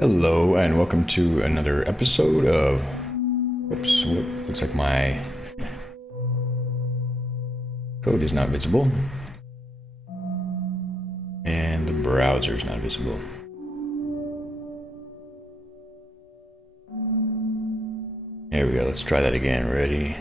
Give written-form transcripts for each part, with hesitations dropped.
Hello and welcome to another episode of, oops, looks like my code is not visible and the browser is not visible. There we go, let's try that again. Ready?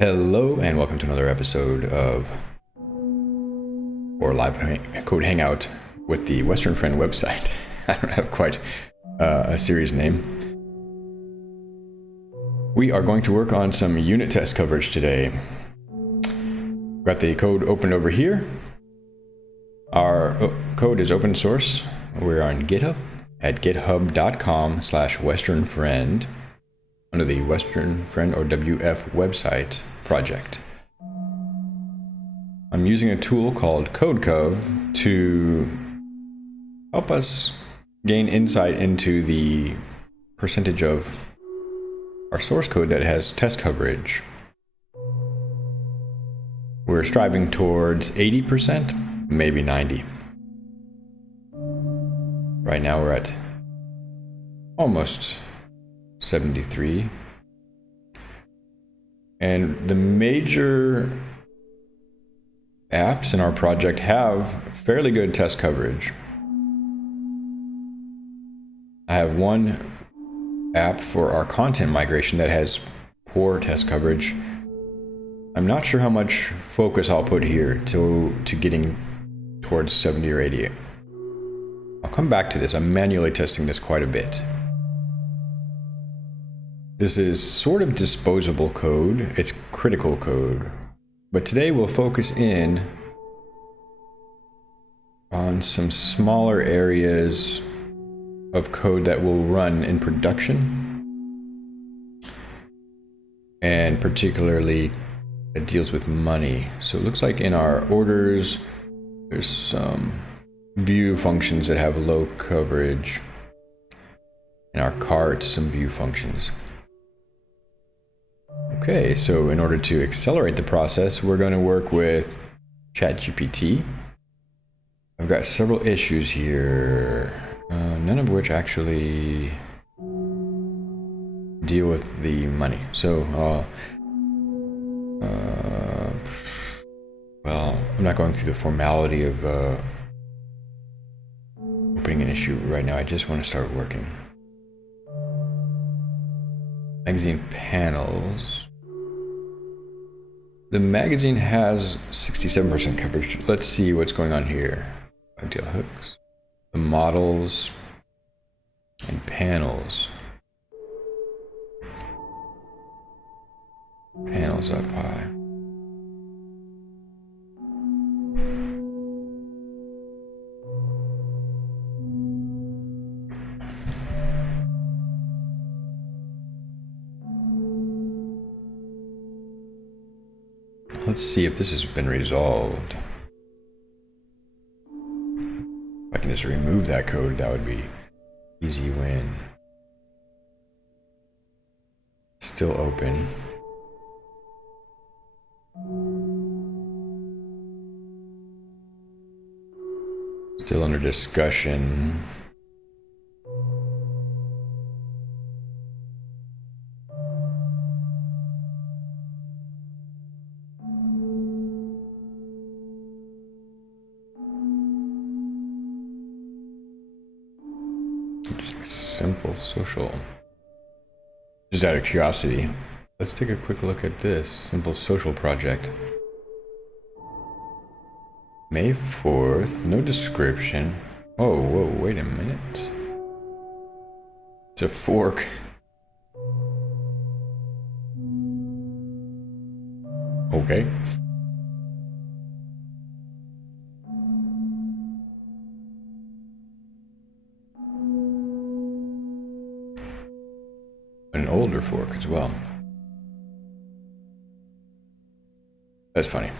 Hello and welcome to another episode of live code hangout with the Western Friend website. I don't have quite a series name. We are going to work on some unit test coverage today. Got the code open over here. Our code is open source. We're on GitHub at github.com/westernfriend under the Western Friend or WF website project. I'm using a tool called CodeCov to help us gain insight into the percentage of our source code that has test coverage. We're striving towards 80%, maybe 90. Right now we're at almost 73. And the major apps in our project have fairly good test coverage. I have one app for our content migration that has poor test coverage. I'm not sure how much focus I'll put here to getting towards 70 or 80. I'll come back to this. I'm manually testing this quite a bit. This is sort of disposable code. It's critical code. But today we'll focus in on some smaller areas of code that will run in production. And particularly it deals with money. So it looks like in our orders, there's some view functions that have low coverage. In our carts, some view functions. Okay, so in order to accelerate the process, we're going to work with ChatGPT. I've got several issues here, none of which actually deal with the money. So, well, I'm not going through the formality of opening an issue right now. I just want to start working. Magazine panels. The magazine has 67% coverage. Let's see what's going on here. Ideal hooks. The models and panels. Panels up high. Let's see if this has been resolved. If I can just remove that code, that would be easy win. Still open. Still under discussion. Simple social. Just out of curiosity, let's take a quick look at this simple social project. May 4th, no description. Oh, whoa, wait a minute. It's a fork. Okay. An older fork as well. That's funny.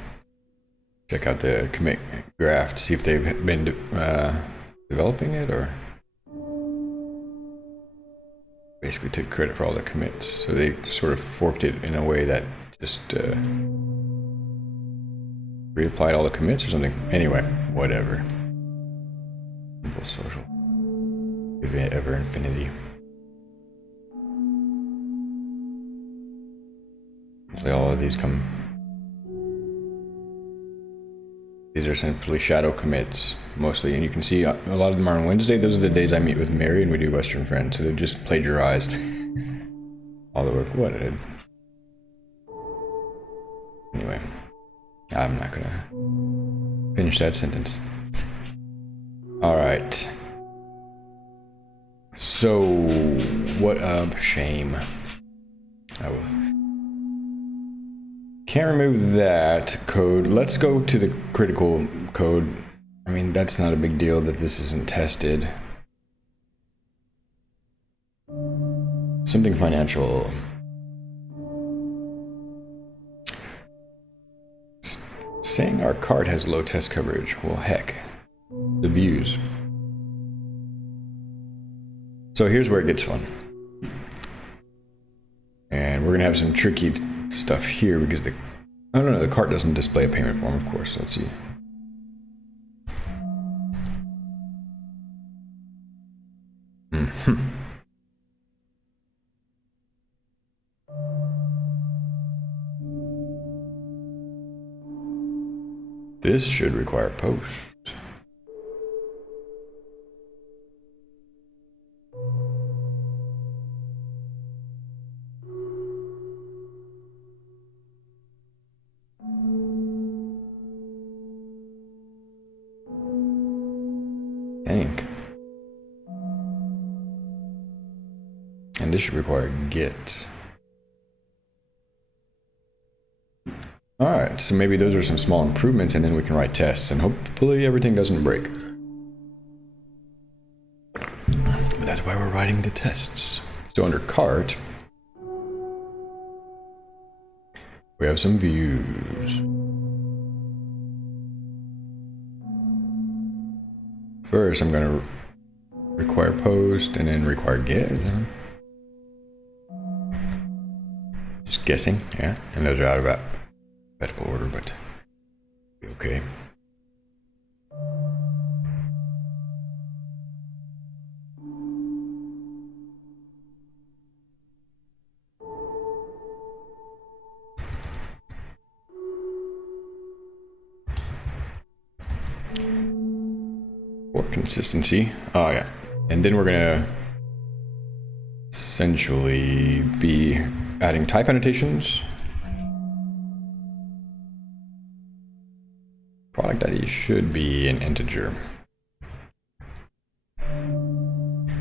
Check out the commit graph to see if they've been developing it or basically took credit for all the commits. So they sort of forked it in a way that just reapplied all the commits or something. Anyway, whatever. Simple social. Ever infinity. Usually all of these come. These are simply shadow commits, mostly, and you can see a lot of them are on Wednesday. Those are the days I meet with Mary and we do Western Friends, so they're just plagiarized all the work. What a... Anyway, I'm not gonna finish that sentence. All right. So, what a shame. Can't remove that code. Let's go to the critical code. I mean, that's not a big deal that this isn't tested. Something financial. Saying our card has low test coverage. Well, heck. The views. So here's where it gets fun. And we're gonna have some tricky stuff here because the... Oh no, the cart doesn't display a payment form, of course. Let's see. This should require post. And this should require get. Alright, so maybe those are some small improvements and then we can write tests and hopefully everything doesn't break. But that's why we're writing the tests. So under cart, we have some views. First, I'm going to require post and then require get. Just guessing, yeah. And those are out of alphabetical order, but okay. For consistency. Oh yeah. And then we're gonna essentially be adding type annotations. Product ID should be an integer. And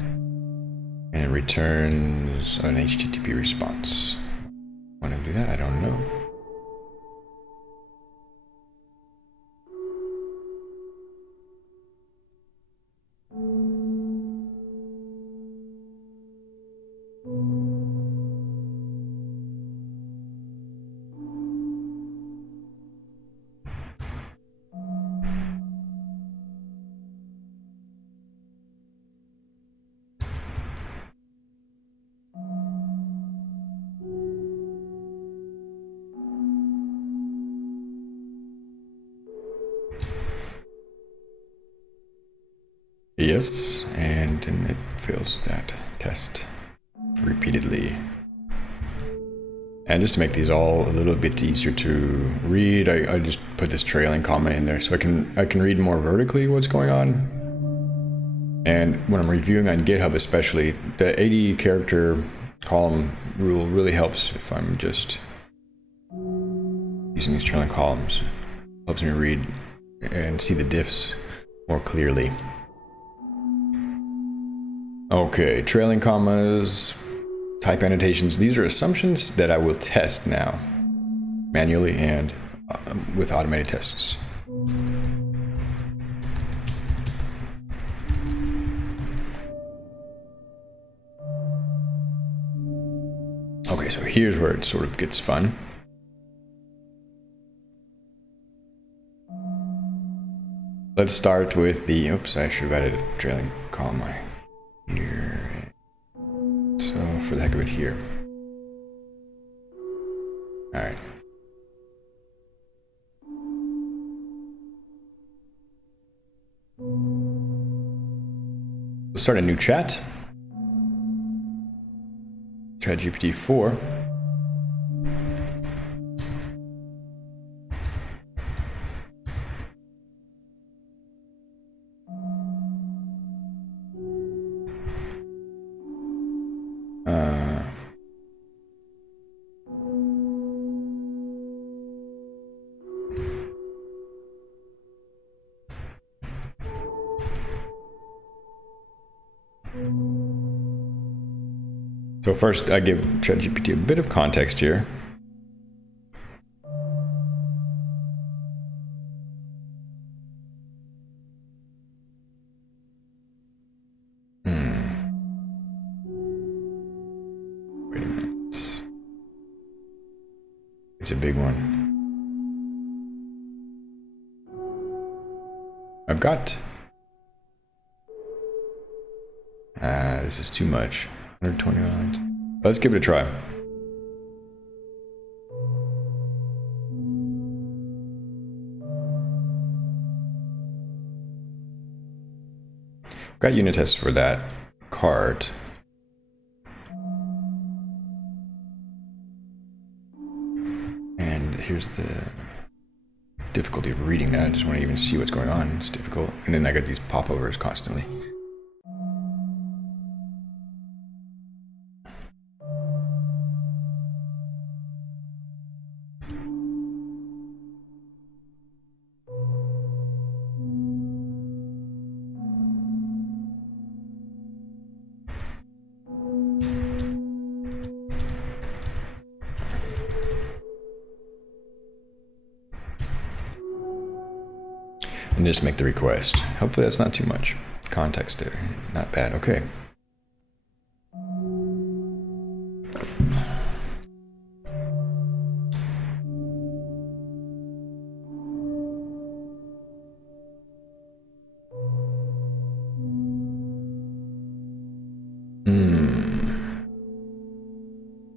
it returns an HTTP response. Want to do that? I don't know. Yes, and then it fails that test repeatedly. And just to make these all a little bit easier to read, I just put this trailing comma in there so I can read more vertically what's going on. And when I'm reviewing on GitHub especially, the 80 character column rule really helps if I'm just using these trailing columns. Helps me read and see the diffs more clearly. Okay, trailing commas, type annotations. These are assumptions that I will test now, manually and with automated tests. Okay, so here's where it sort of gets fun. Let's start with the, oops, I should have added a trailing comma here. So for the heck of it here. All right. Let's start a new chat. ChatGPT 4. So first, I give ChatGPT a bit of context here. Wait a minute. It's a big one. I've got... this is too much. 120 lines. Let's give it a try. Got unit tests for that card. And here's the difficulty of reading that. I just want to even see what's going on. It's difficult. And then I got these popovers constantly. And just make the request. Hopefully that's not too much context there. Not bad. Okay.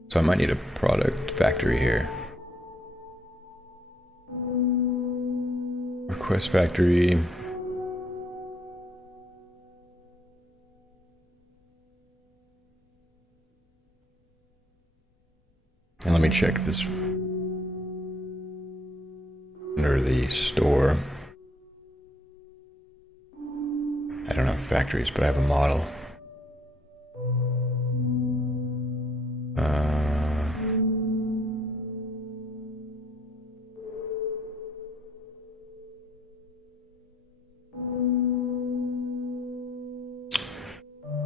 So I might need a product factory here. Request factory. And let me check this under the store. I don't have factories, but I have a model.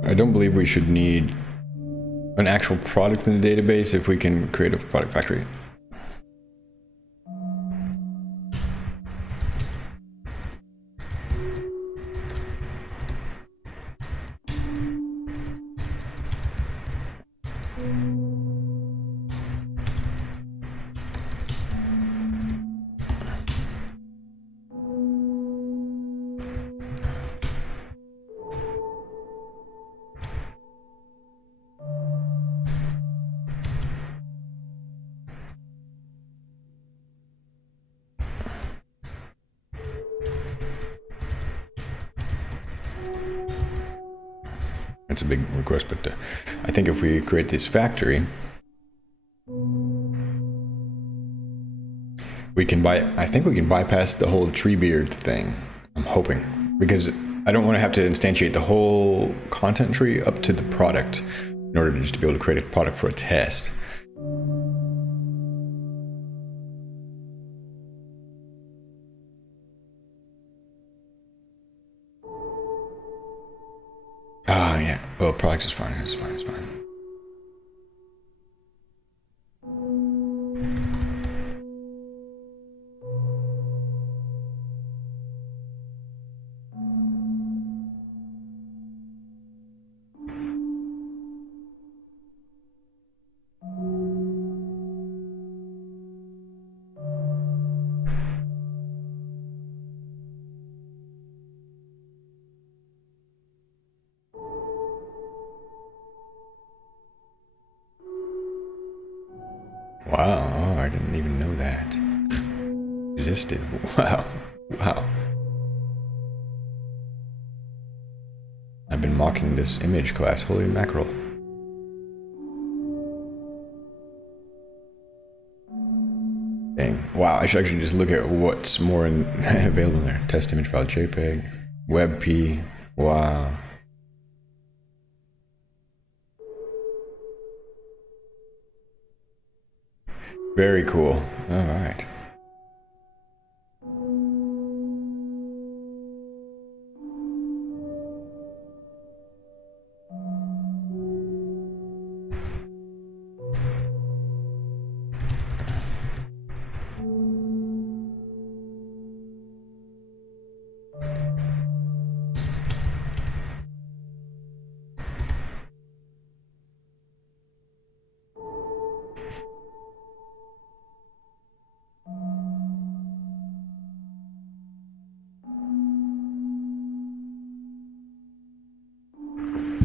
I don't believe we should need an actual product in the database if we can create a product factory. It's a big request, but I think if we create this factory, we can I think we can bypass the whole tree beard thing. I'm hoping, because I don't want to have to instantiate the whole content tree up to the product in order to just to be able to create a product for a test. Yeah. Oh, products is fine. It's fine. It's fine. Wow, oh, I didn't even know that existed. Wow, wow. I've been mocking this image class, holy mackerel. Dang. Wow, I should actually just look at what's more available in there. Test image file JPEG, WebP. Wow. Very cool. All right.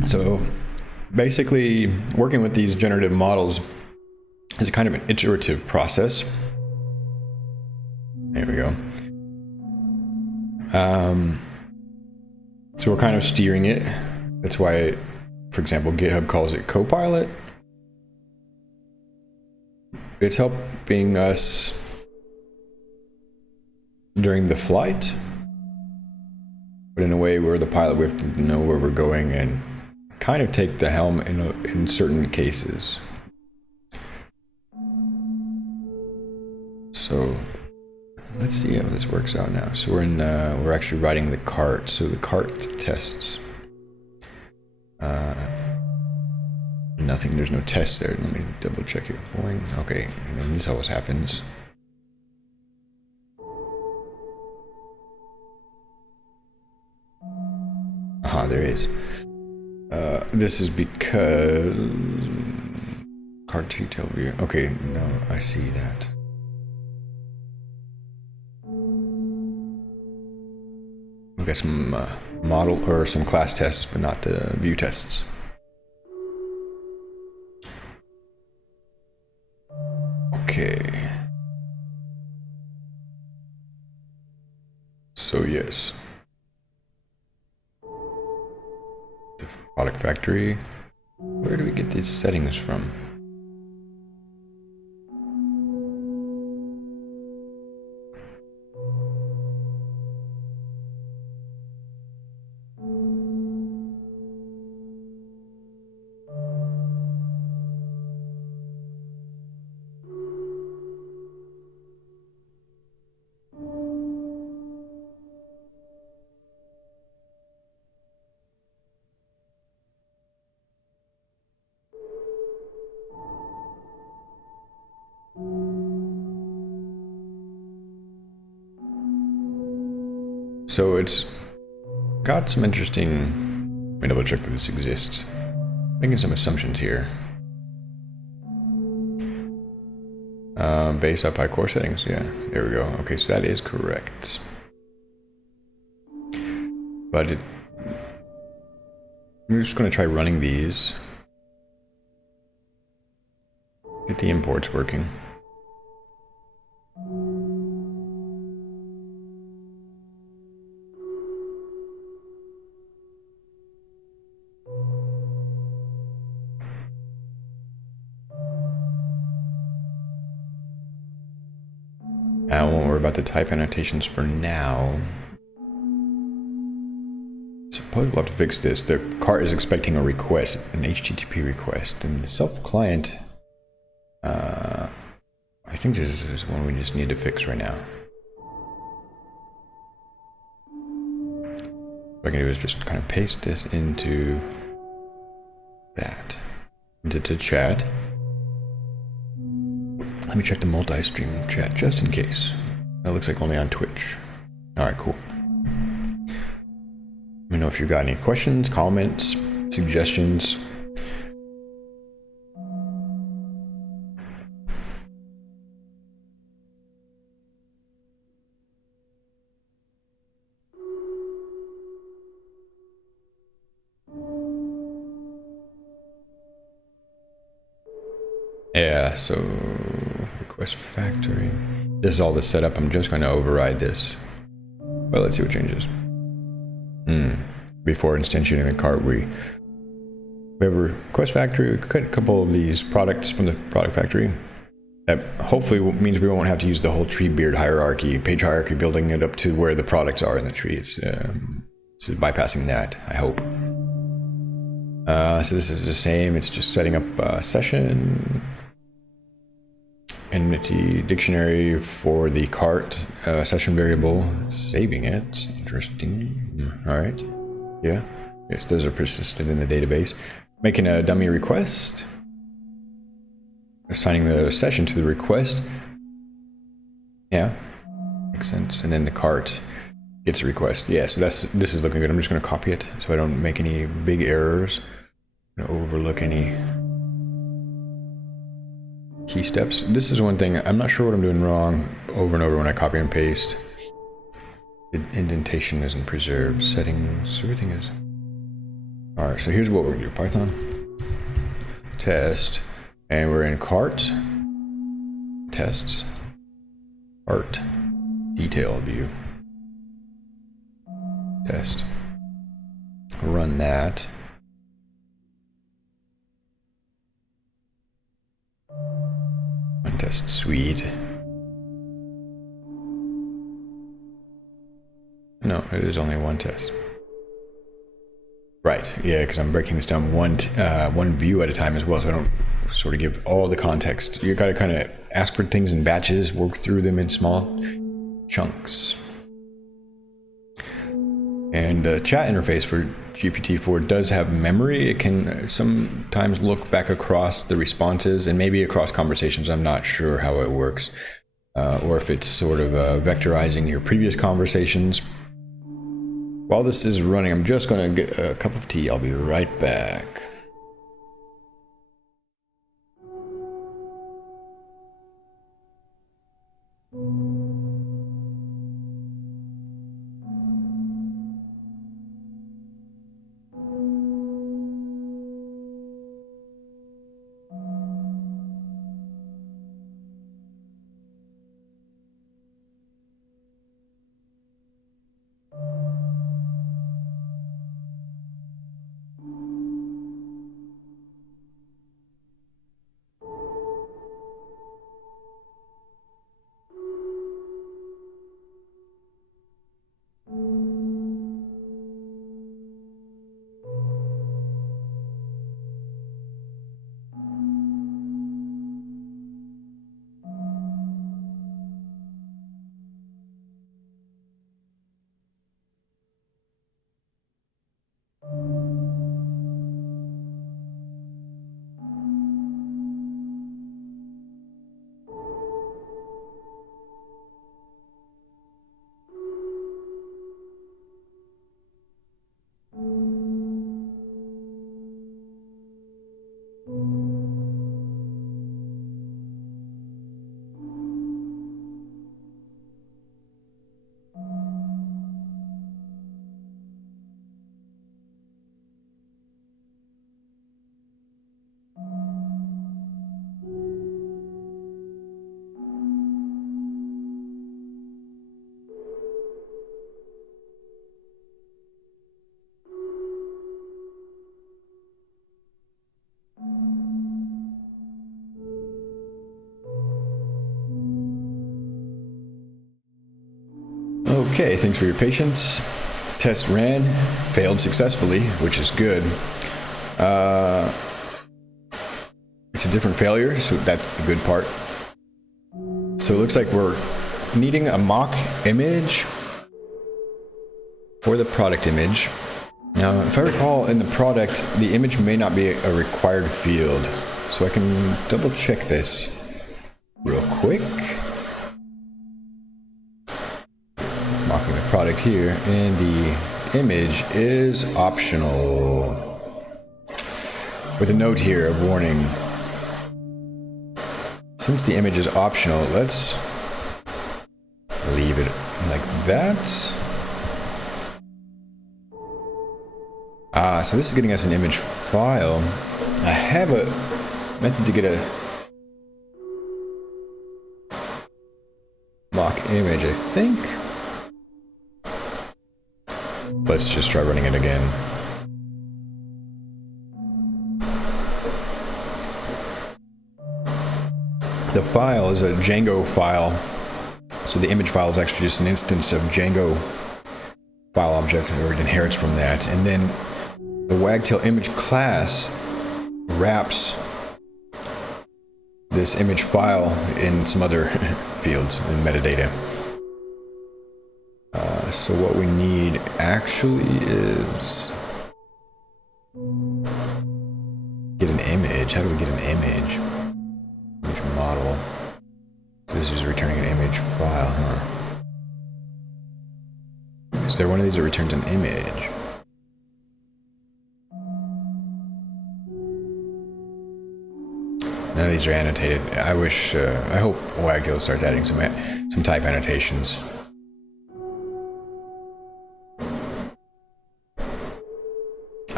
So basically, working with these generative models is kind of an iterative process. There we go. So we're kind of steering it. That's why, for example, GitHub calls it Copilot. It's helping us during the flight, but in a way where the pilot, we have to know where we're going and kind of take the helm in certain cases. So let's see how this works out now. So we're actually riding the cart. So the cart tests. Nothing. There's no test there. Let me double check it. Boing. Okay, and then this always happens. Aha, there is. This is because cart detail view. Okay, no, I see that. We got some model or some class tests, but not the view tests. Okay. So yes. The product factory. Where do we get these settings from? So it's got some interesting. Let me double check that this exists. Making some assumptions here. Base up high core settings. Yeah, there we go. Okay, so that is correct. But I'm just going to try running these. Get the imports working. I won't worry about the type annotations for now. Suppose we'll have to fix this. The cart is expecting a request, an HTTP request, and the self-client. I think this is one we just need to fix right now. What I can do is just kind of paste this into that, into chat. Let me check the multi-stream chat just in case. That looks like only on Twitch. All right, cool. Let me know if you got any questions, comments, suggestions. Yeah, so request factory. This is all the setup. I'm just going to override this. Well, let's see what changes. Before instantiating the cart, we have a request factory. We create a couple of these products from the product factory. That hopefully means we won't have to use the whole tree beard hierarchy, page hierarchy, building it up to where the products are in the tree. It's bypassing that, I hope. So this is the same. It's just setting up a session. Enmity dictionary for the cart session variable. Saving it. Interesting. All right. Yeah. Yes, those are persisted in the database. Making a dummy request. Assigning the session to the request. Yeah. Makes sense. And then the cart gets a request. Yeah, so this is looking good. I'm just going to copy it so I don't make any big errors. I'm going to overlook any key steps. This is one thing. I'm not sure what I'm doing wrong over and over when I copy and paste. The indentation isn't preserved. Settings, everything is. Alright, so here's what we're going to do. Python test. And we're in cart. Tests. Cart. Detail view. Test. Run that. Run test suite. No, it is only one test. Right, yeah, because I'm breaking this down one view at a time as well, so I don't sort of give all the context. You gotta kind of ask for things in batches, work through them in small chunks. And the chat interface for GPT-4 does have memory. It can sometimes look back across the responses and maybe across conversations. I'm not sure how it works, or if it's sort of vectorizing your previous conversations. While this is running, I'm just going to get a cup of tea. I'll be right back. Okay, thanks for your patience. Test ran, failed successfully, which is good. It's a different failure, so that's the good part. So it looks like we're needing a mock image for the product image. Now, if I recall, in the product, the image may not be a required field. So I can double check this real quick. Mocking the product here, and the image is optional. With a note here, a warning. Since the image is optional, let's leave it like that. So this is getting us an image file. I have a method to get a mock image, I think. Let's just try running it again. The file is a Django file, so the image file is actually just an instance of Django file object, or it inherits from that. And then the wagtail image class wraps this image file in some other fields in metadata. So what we need actually is get an image. How do we get an image? Image model. So this is returning an image file, huh? Is there one of these that returns an image? None of these are annotated. I wish, I hope Wagtail starts adding some type annotations.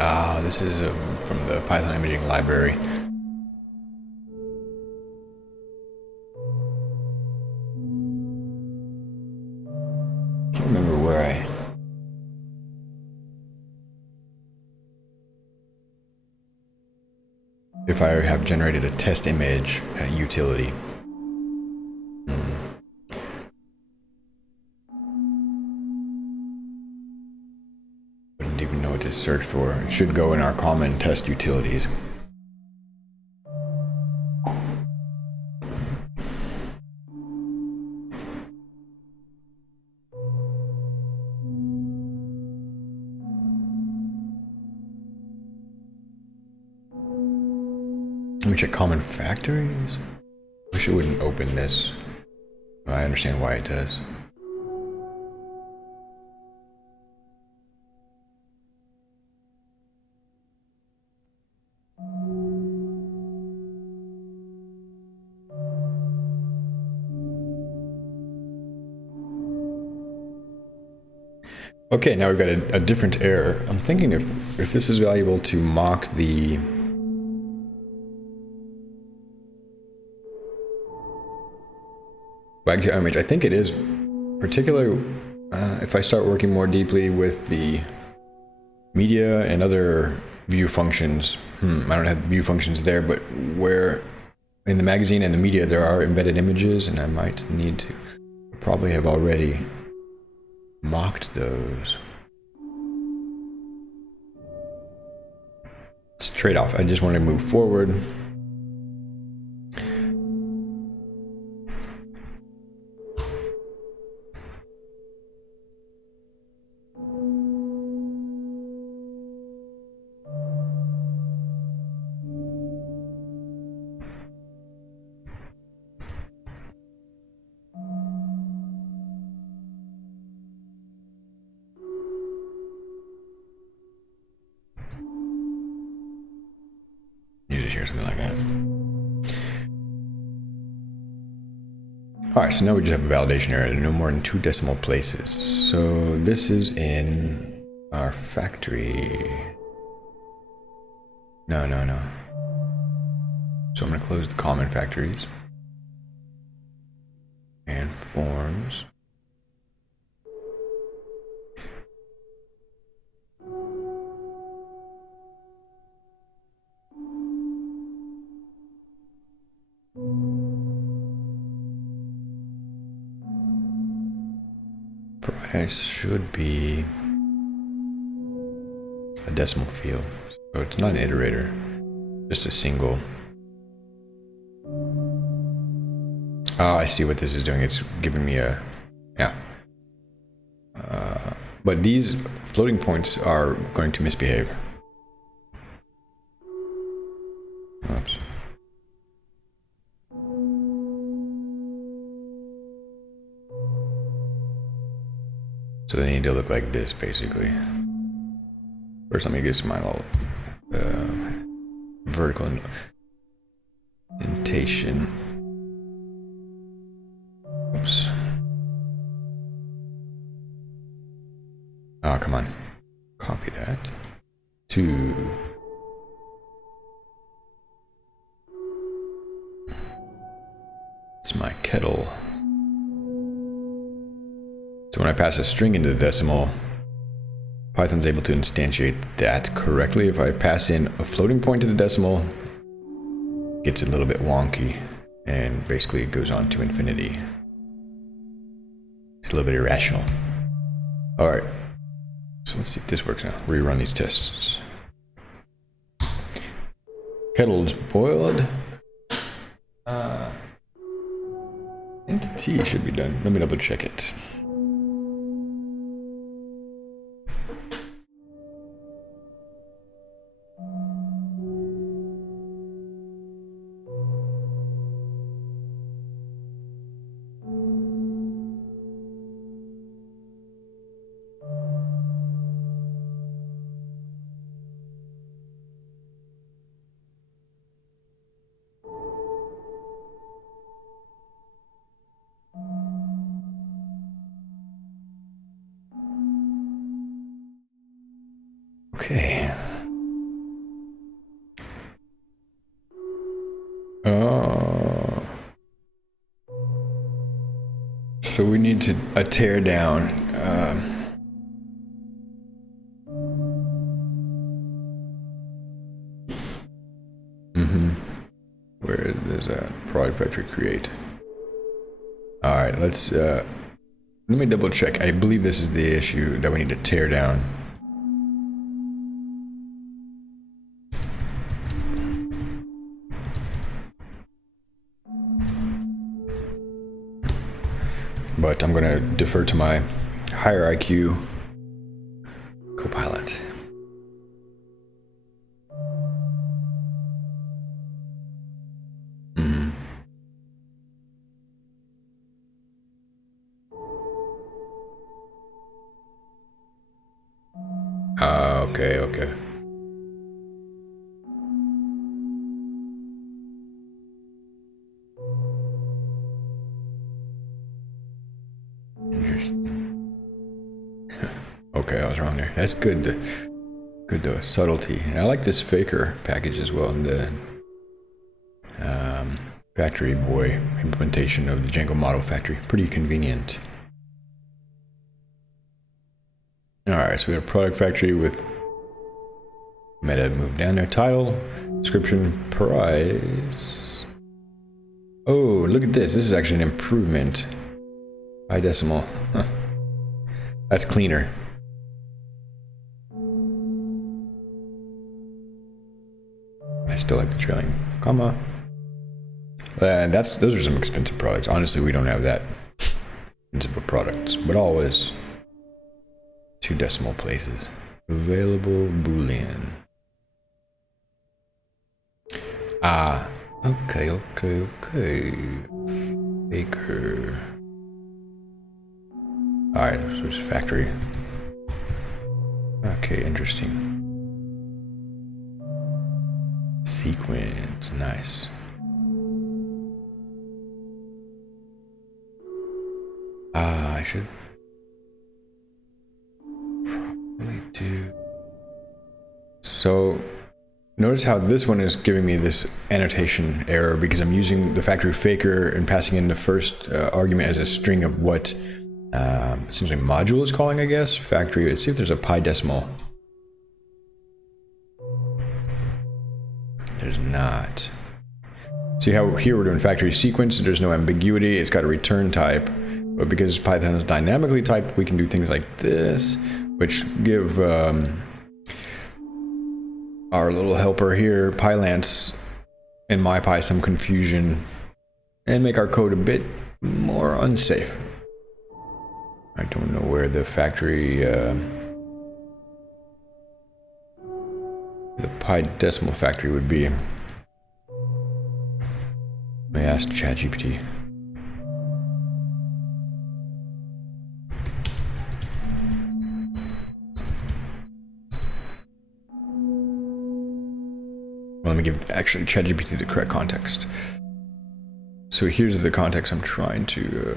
Ah, this is from the Python imaging library. Can't remember where if I have generated a test image utility. Wouldn't even know what to search for. It should go in our common test utilities. Let me check common factories. Wish it wouldn't open this. I understand why it does. Okay, now we've got a different error. I'm thinking if this is valuable to mock the Wagtail image. I think it is, particularly if I start working more deeply with the media and other view functions. I don't have view functions there, but where in the magazine and the media there are embedded images, and I might need to probably have already mocked those. It's a trade-off. I just want to move forward. Something like that. Alright, so now we just have a validation error, no more than 2 decimal places. So this is in our factory. No. So I'm going to close the common factories. And forms. Price should be a decimal field, so it's not an iterator, just a single. Oh, I see what this is doing. It's giving me a, yeah. But these floating points are going to misbehave. Oops. So they need to look like this, basically. First, let me get my little vertical indentation. Oops. Oh, come on. Copy that. To it's my kettle. So when I pass a string into the decimal, Python's able to instantiate that correctly. If I pass in a floating point to the decimal, it gets a little bit wonky, and basically it goes on to infinity. It's a little bit irrational. All right, so let's see if this works now. Rerun these tests. Kettle's boiled. I think the tea should be done. Let me double check it. Okay. So we need to tear down. Where is that? Product factory create. All right, let me double check. I believe this is the issue that we need to tear down. But I'm going to defer to my higher IQ Copilot. Okay. Okay, I was wrong there. That's good. Good though, subtlety. And I like this faker package as well in the Factory Boy implementation of the Django model factory. Pretty convenient. Alright, so we have a product factory with meta move down there. Title, description, price. Oh, look at this. This is actually an improvement. High decimal. Huh. That's cleaner. I still like the trailing comma. Those are some expensive products. Honestly, we don't have that expensive products, but always 2 decimal places. Available Boolean. Okay. Baker. Alright, so it's factory. Okay, interesting. Sequence, nice. I should probably do. So, notice how this one is giving me this annotation error because I'm using the factory faker and passing in the first argument as a string of what essentially module is calling, I guess. Factory. Let's see if there's a pi decimal. There's not. See how here we're doing factory sequence, there's no ambiguity, it's got a return type, but because Python is dynamically typed, we can do things like this, which give our little helper here, Pylance, and MyPy some confusion, and make our code a bit more unsafe. I don't know where the factory, the pi decimal factory would be. Let me ask ChatGPT. Well, let me give actually ChatGPT the correct context. So here's the context I'm trying to.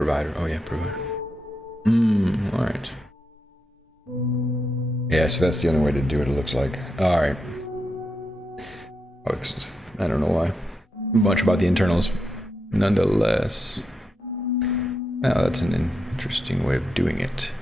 Provider. Oh yeah, provider. All right. Yeah, so that's the only way to do it. It looks like. All right. Oh, I don't know why. Much about the internals, nonetheless. Now that's an interesting way of doing it.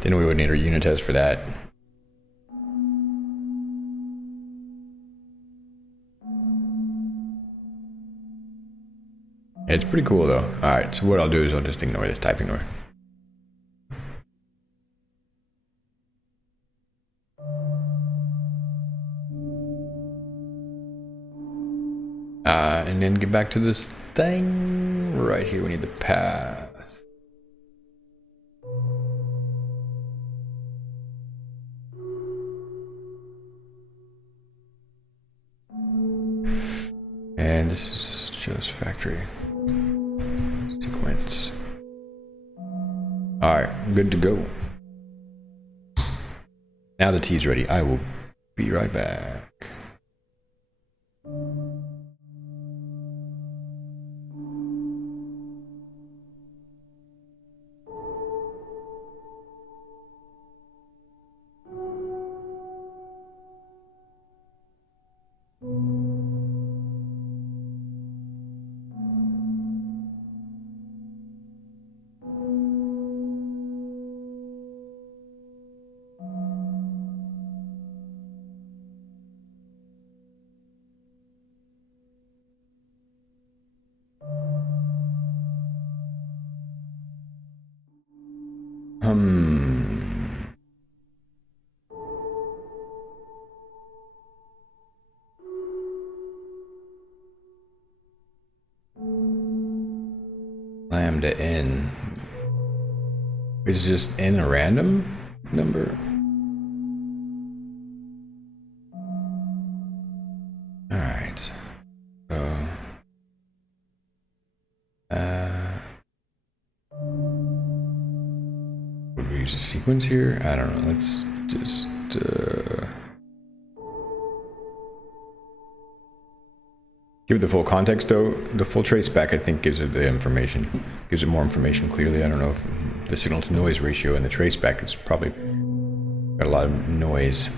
Then we would need a unit test for that. Yeah, it's pretty cool though. Alright, so what I'll do is I'll just ignore this, type ignore. And then get back to this thing. Right here we need the path. And this is just factory sequence. Alright, good to go. Now the tea's ready. I will be right back. Lambda n is just n a random number? Alright. So would we use a sequence here? I don't know. Let's just give it the full context though. The full trace back I think gives it the information. Gives it more information clearly. I don't know if the signal to noise ratio in the trace back is probably got a lot of noise.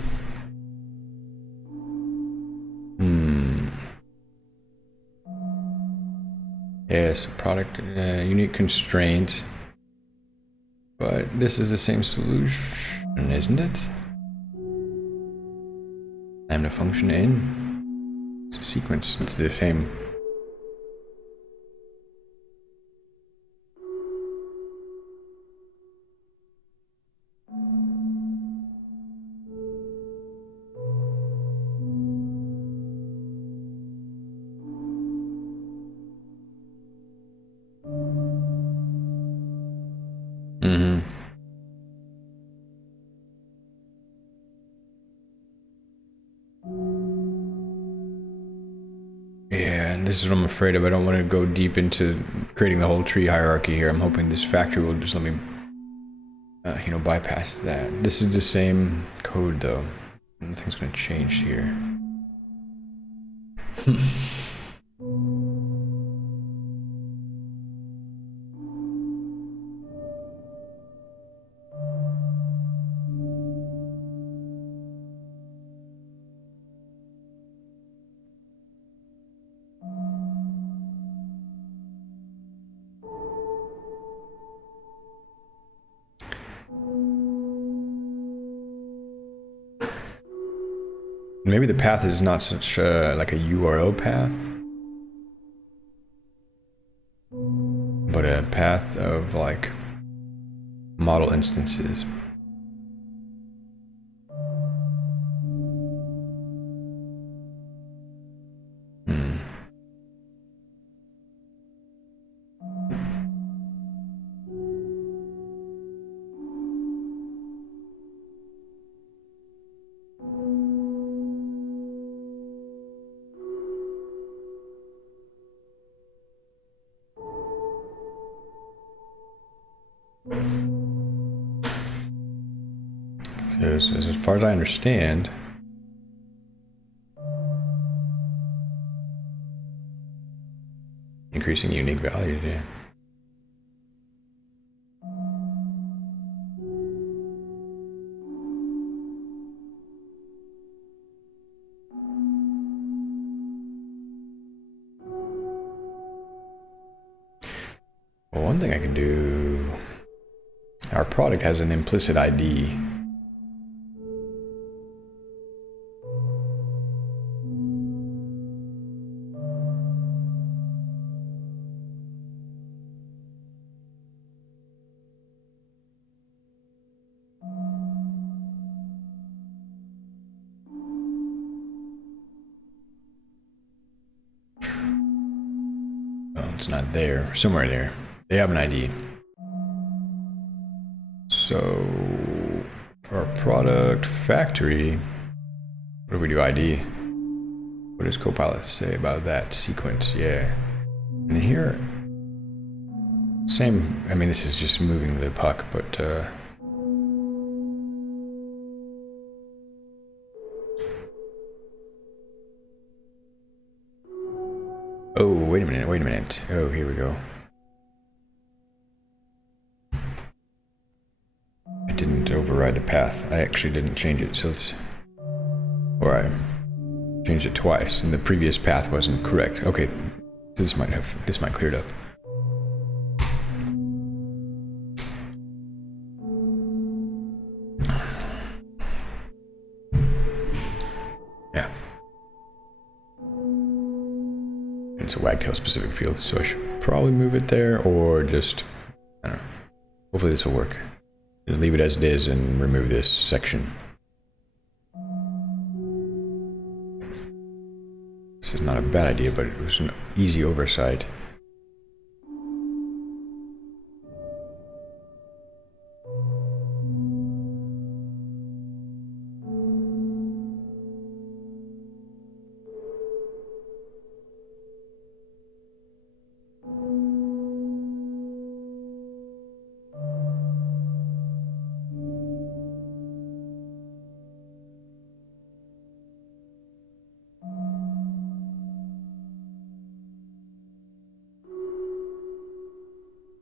Yes, product unique constraint. But this is the same solution, isn't it? Lambda function in. It's a sequence. It's the same. Yeah, and this is what I'm afraid of. I don't want to go deep into creating the whole tree hierarchy here. I'm hoping this factory will just let me, bypass that. This is the same code though. Nothing's going to change here. Maybe the path is not such like a URL path, but a path of like model instances. because as far as I understand, increasing unique values, yeah. Well, one thing I can do, our product has an implicit ID. Well, it's not there, somewhere there. They have an ID. So for our product factory, what do we do? ID. What does Copilot say about that sequence? Yeah. And here, same. I mean, this is just moving the puck, but oh, wait a minute, wait a minute. Oh, here we go. I didn't override the path. I actually didn't change it, so it's... Or I changed it twice, and the previous path wasn't correct. Okay, this might clear it up. Yeah. It's a wagtail specific field, so I should probably move it there, or just, I don't know. Hopefully this will work. Leave it as it is and remove this section. This is not a bad idea, but it was an easy oversight.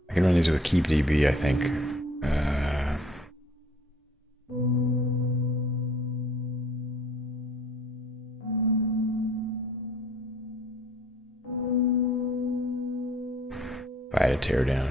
I can run these with KeepDB, I think. If I had a teardown.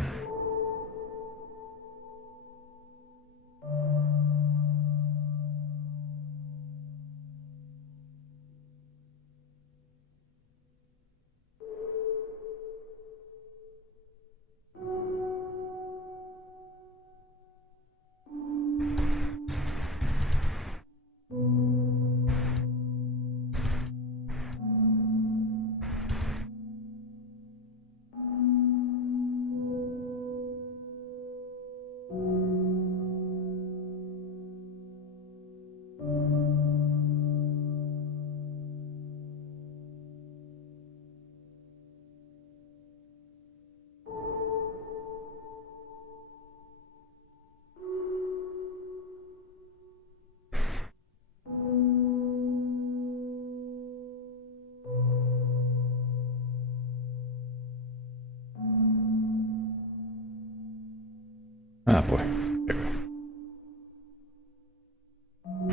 Ah, boy. There we go.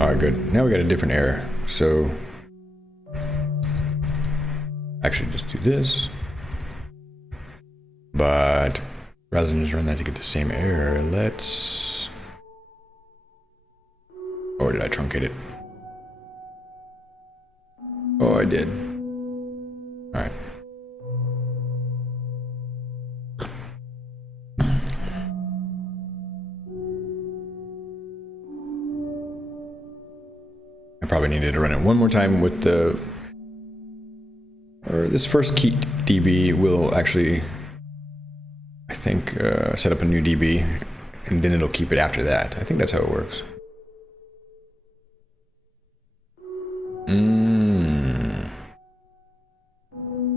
Alright, good. Now we got a different error. So, actually just do this. But rather than just run that to get the same error, let's... Or did I truncate it? Oh, I did. Alright. I probably needed to run it one more time with the... Or this first key DB will actually, I think, set up a new DB, and then it'll keep it after that. I think that's how it works.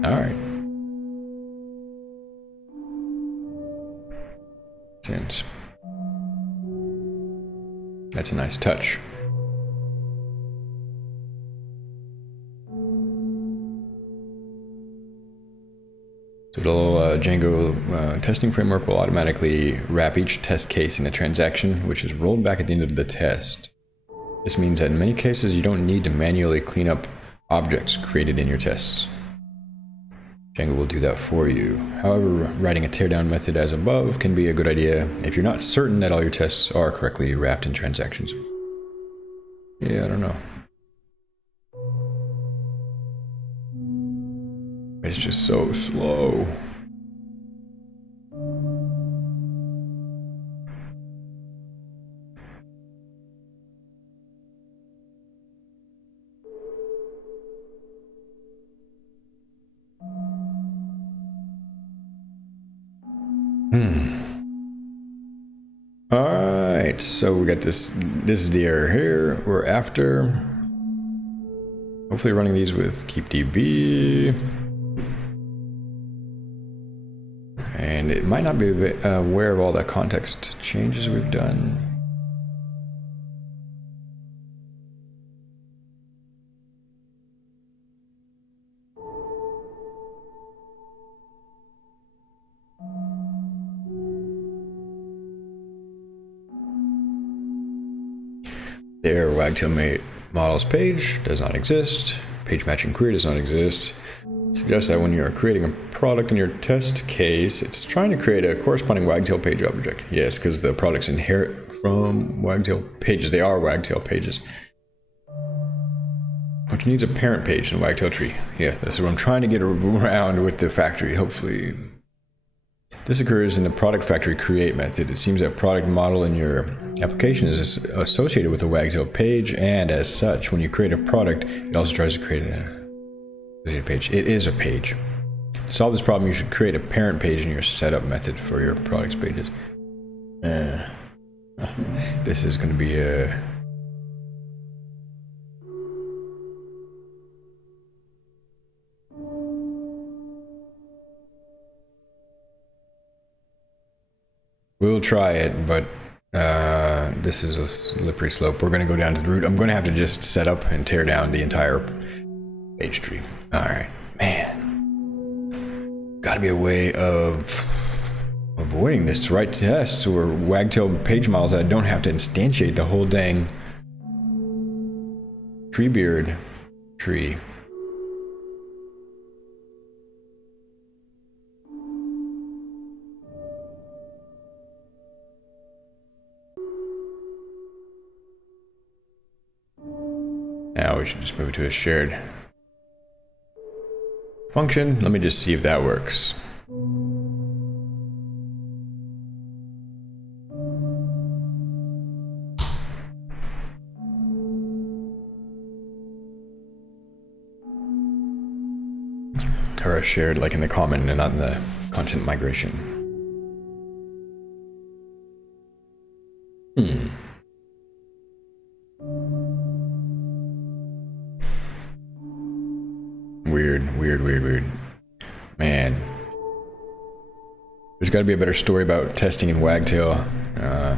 Alright. Sense. That's a nice touch. The little Django testing framework will automatically wrap each test case in a transaction, which is rolled back at the end of the test. This means that in many cases you don't need to manually clean up objects created in your tests. Django will do that for you. However, writing a teardown method as above can be a good idea if you're not certain that all your tests are correctly wrapped in transactions. Yeah, I don't know. It's just so slow. Alright, so we got this is the error here. We're after hopefully running these with keepdb. And it might not be aware of all the context changes we've done. There, wagtail models page does not exist. Page matching query does not exist. Suggests that when you're creating a product in your test case, it's trying to create a corresponding wagtail page object. Yes, because the products inherit from wagtail pages. They are wagtail pages, which needs a parent page in the wagtail tree. Yeah, that's what I'm trying to get around with the factory, hopefully. This occurs in the product factory create method. It seems that product model in your application is associated with a wagtail page, and as such, when you create a product, it also tries to create a page. It is a page. To solve this problem, you should create a parent page in your setup method for your products pages. This is going to be a... We'll try it, but this is a slippery slope. We're going to go down to the root. I'm going to have to just set up and tear down the entire page tree. All right, man. Got to be a way of avoiding this to write tests or wagtail page models that I don't have to instantiate the whole dang treebeard tree. Now we should just move it to a shared function. Let me just see if that works. Or a shared, like in the common and not in the content migration. Weird. Man. There's got to be a better story about testing in Wagtail.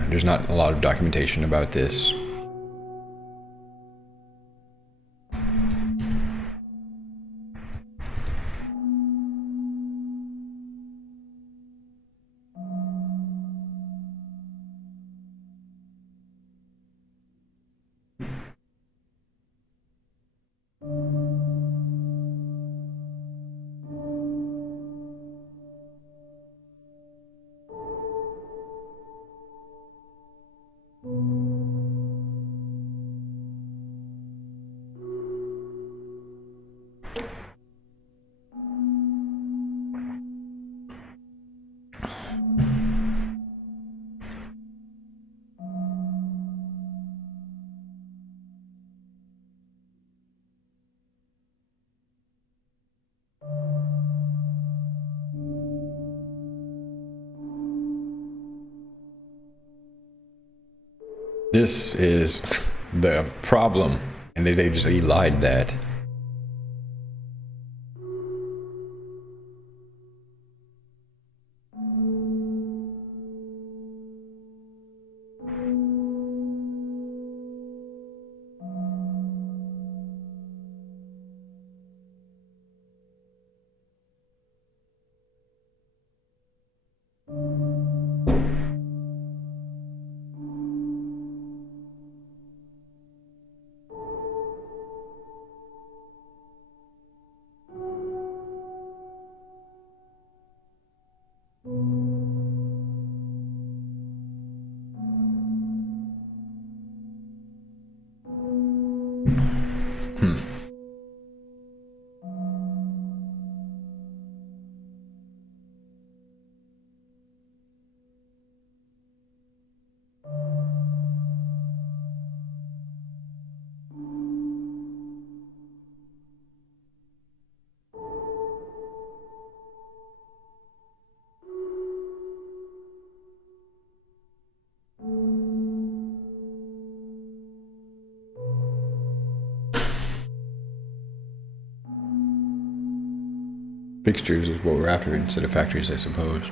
There's not a lot of documentation about this. This is the problem, and they just lied that. fixtures is what we're after instead of factories, I suppose.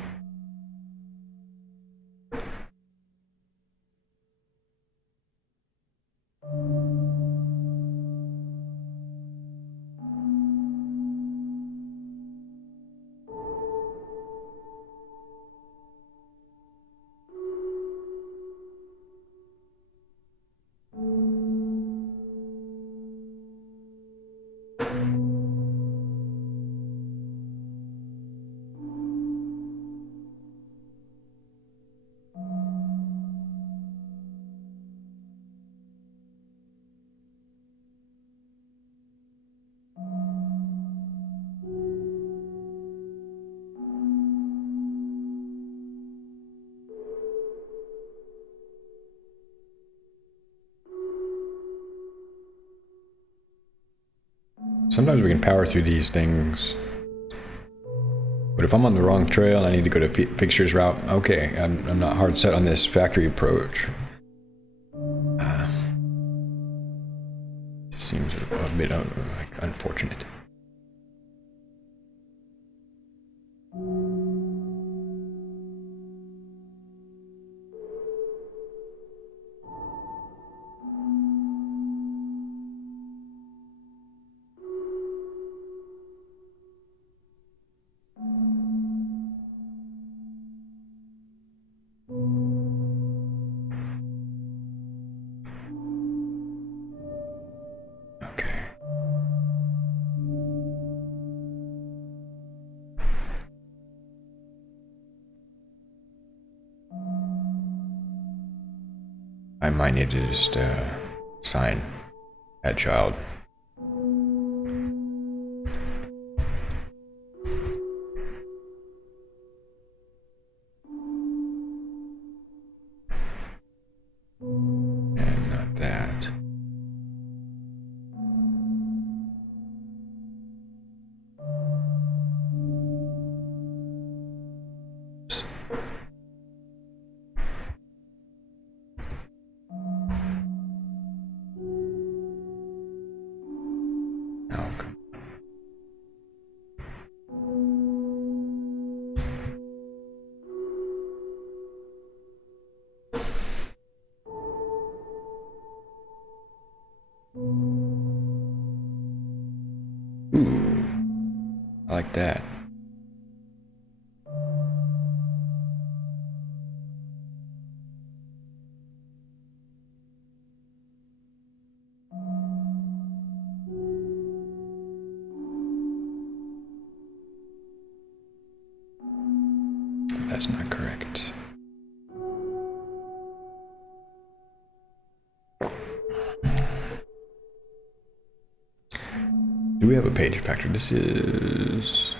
Sometimes we can power through these things, but if I'm on the wrong trail and I need to go to fixtures route, okay, I'm not hard set on this factory approach. It seems a bit unfortunate. I might need to just sign that child. And not that. Ooh, I like that. That's not correct. Do we have a page factor? This is...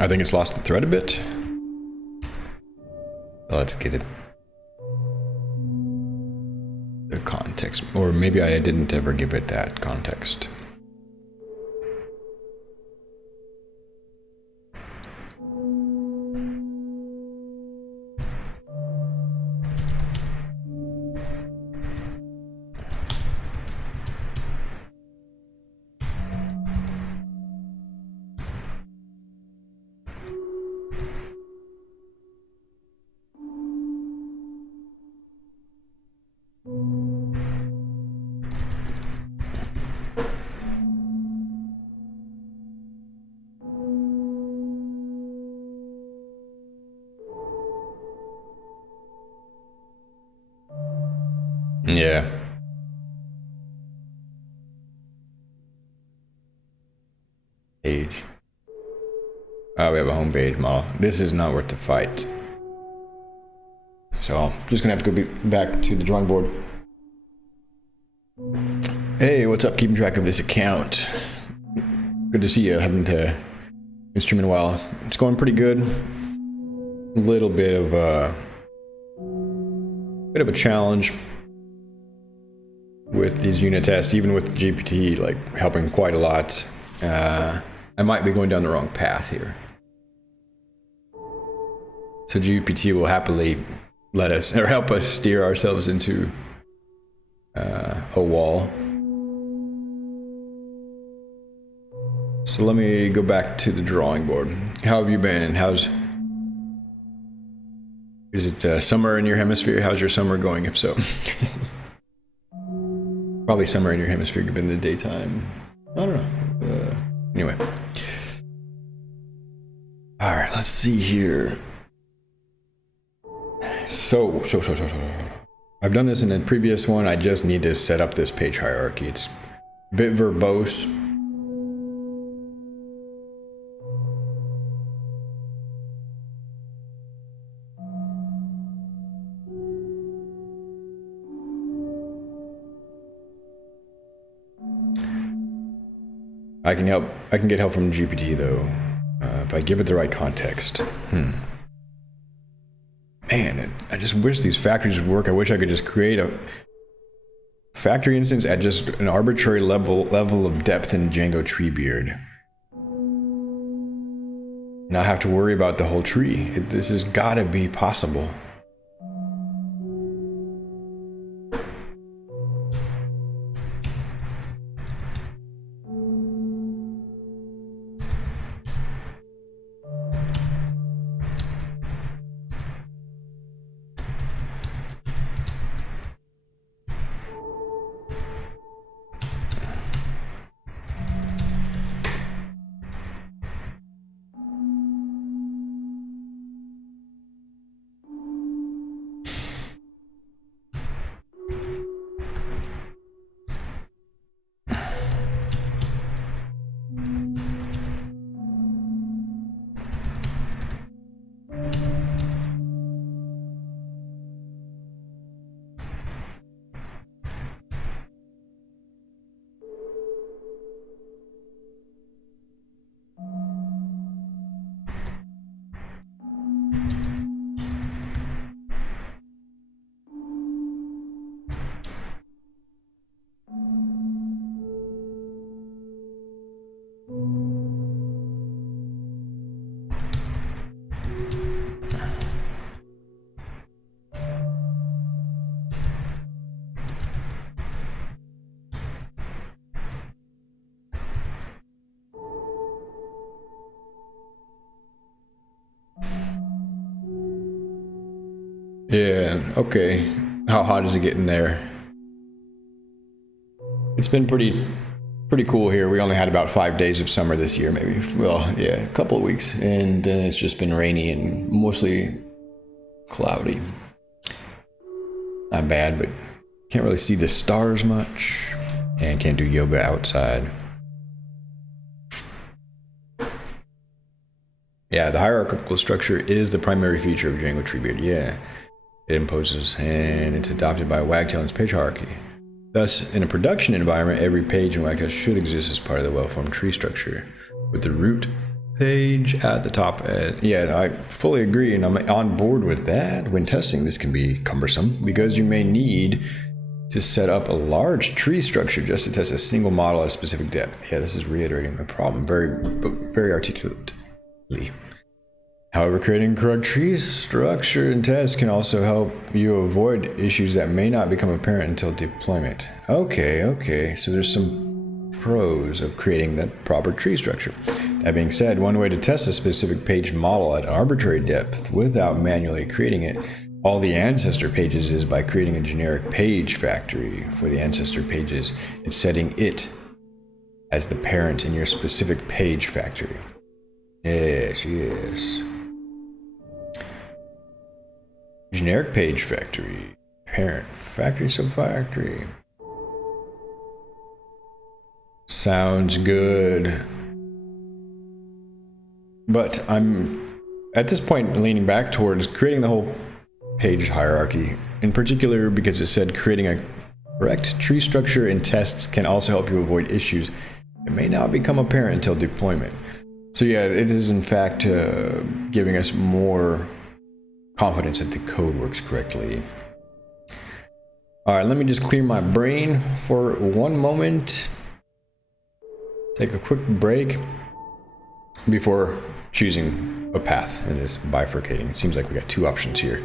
I think it's lost the thread a bit. Let's get it. the context, or maybe I didn't ever give it that context. Yeah. Page. Oh, we have a home page model. This is not worth the fight. So I'm just gonna have to go back to the drawing board. Hey, what's up? Keeping track of this account. Good to see you. Haven't been streaming in a while. It's going pretty good. A little bit of a challenge with these unit tests, even with GPT like helping quite a lot. I might be going down the wrong path here. So GPT will happily let us, or help us steer ourselves into a wall. So let me go back to the drawing board. How have you been? Is it summer in your hemisphere? How's your summer going, if so? Probably summer in your hemisphere given the daytime. I don't know. Anyway. All right, let's see here. So. I've done this in a previous one. I just need to set up this page hierarchy. It's a bit verbose. I can get help from GPT though, if I give it the right context. Man, I just wish these factories would work. I wish I could just create a factory instance at just an arbitrary level of depth in Django Treebeard. Not have to worry about the whole tree. This has gotta be possible. Yeah, okay. How hot is it getting there? It's been pretty cool here. We only had about 5 days of summer this year, maybe. Well, yeah, a couple of weeks. And then it's just been rainy and mostly cloudy. Not bad, but can't really see the stars much. And can't do yoga outside. Yeah, the hierarchical structure is the primary feature of Django Treebeard. Yeah. It imposes, and it's adopted by Wagtail in its page hierarchy. Thus, in a production environment, every page in Wagtail should exist as part of the well-formed tree structure, with the root page at the top. Yeah, I fully agree, and I'm on board with that. When testing, this can be cumbersome, because you may need to set up a large tree structure just to test a single model at a specific depth. Yeah, this is reiterating my problem very articulately. However, creating correct tree structure and test can also help you avoid issues that may not become apparent until deployment. Okay, so there's some pros of creating the proper tree structure. That being said, one way to test a specific page model at arbitrary depth without manually creating it, all the ancestor pages, is by creating a generic page factory for the ancestor pages and setting it as the parent in your specific page factory. Yes. Generic page factory, parent, factory, subfactory. Sounds good. But I'm, at this point, leaning back towards creating the whole page hierarchy, in particular because it said creating a correct tree structure and tests can also help you avoid issues that may not become apparent until deployment. So yeah, it is in fact giving us more confidence that the code works correctly. All right, let me just clear my brain for one moment. Take a quick break before choosing a path in this bifurcating. It seems like we got two options here.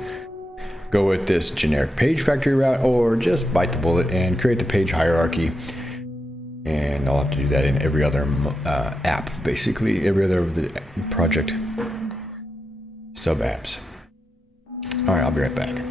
Go with this generic page factory route, or just bite the bullet and create the page hierarchy. And I'll have to do that in every other app, basically, every other of the project sub apps. All right, I'll be right back.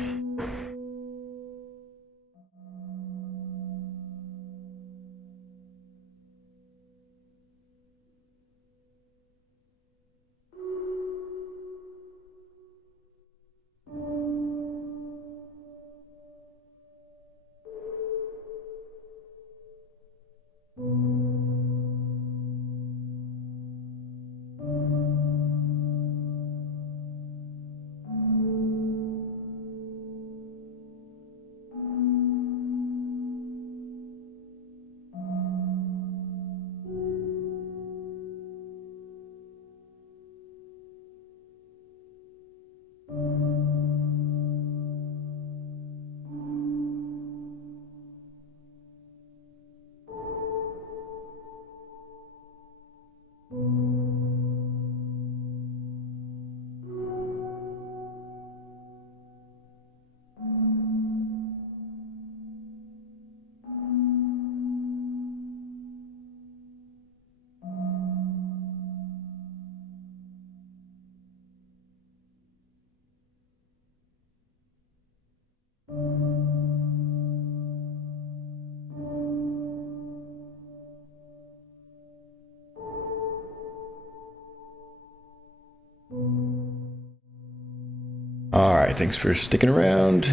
Alright, thanks for sticking around.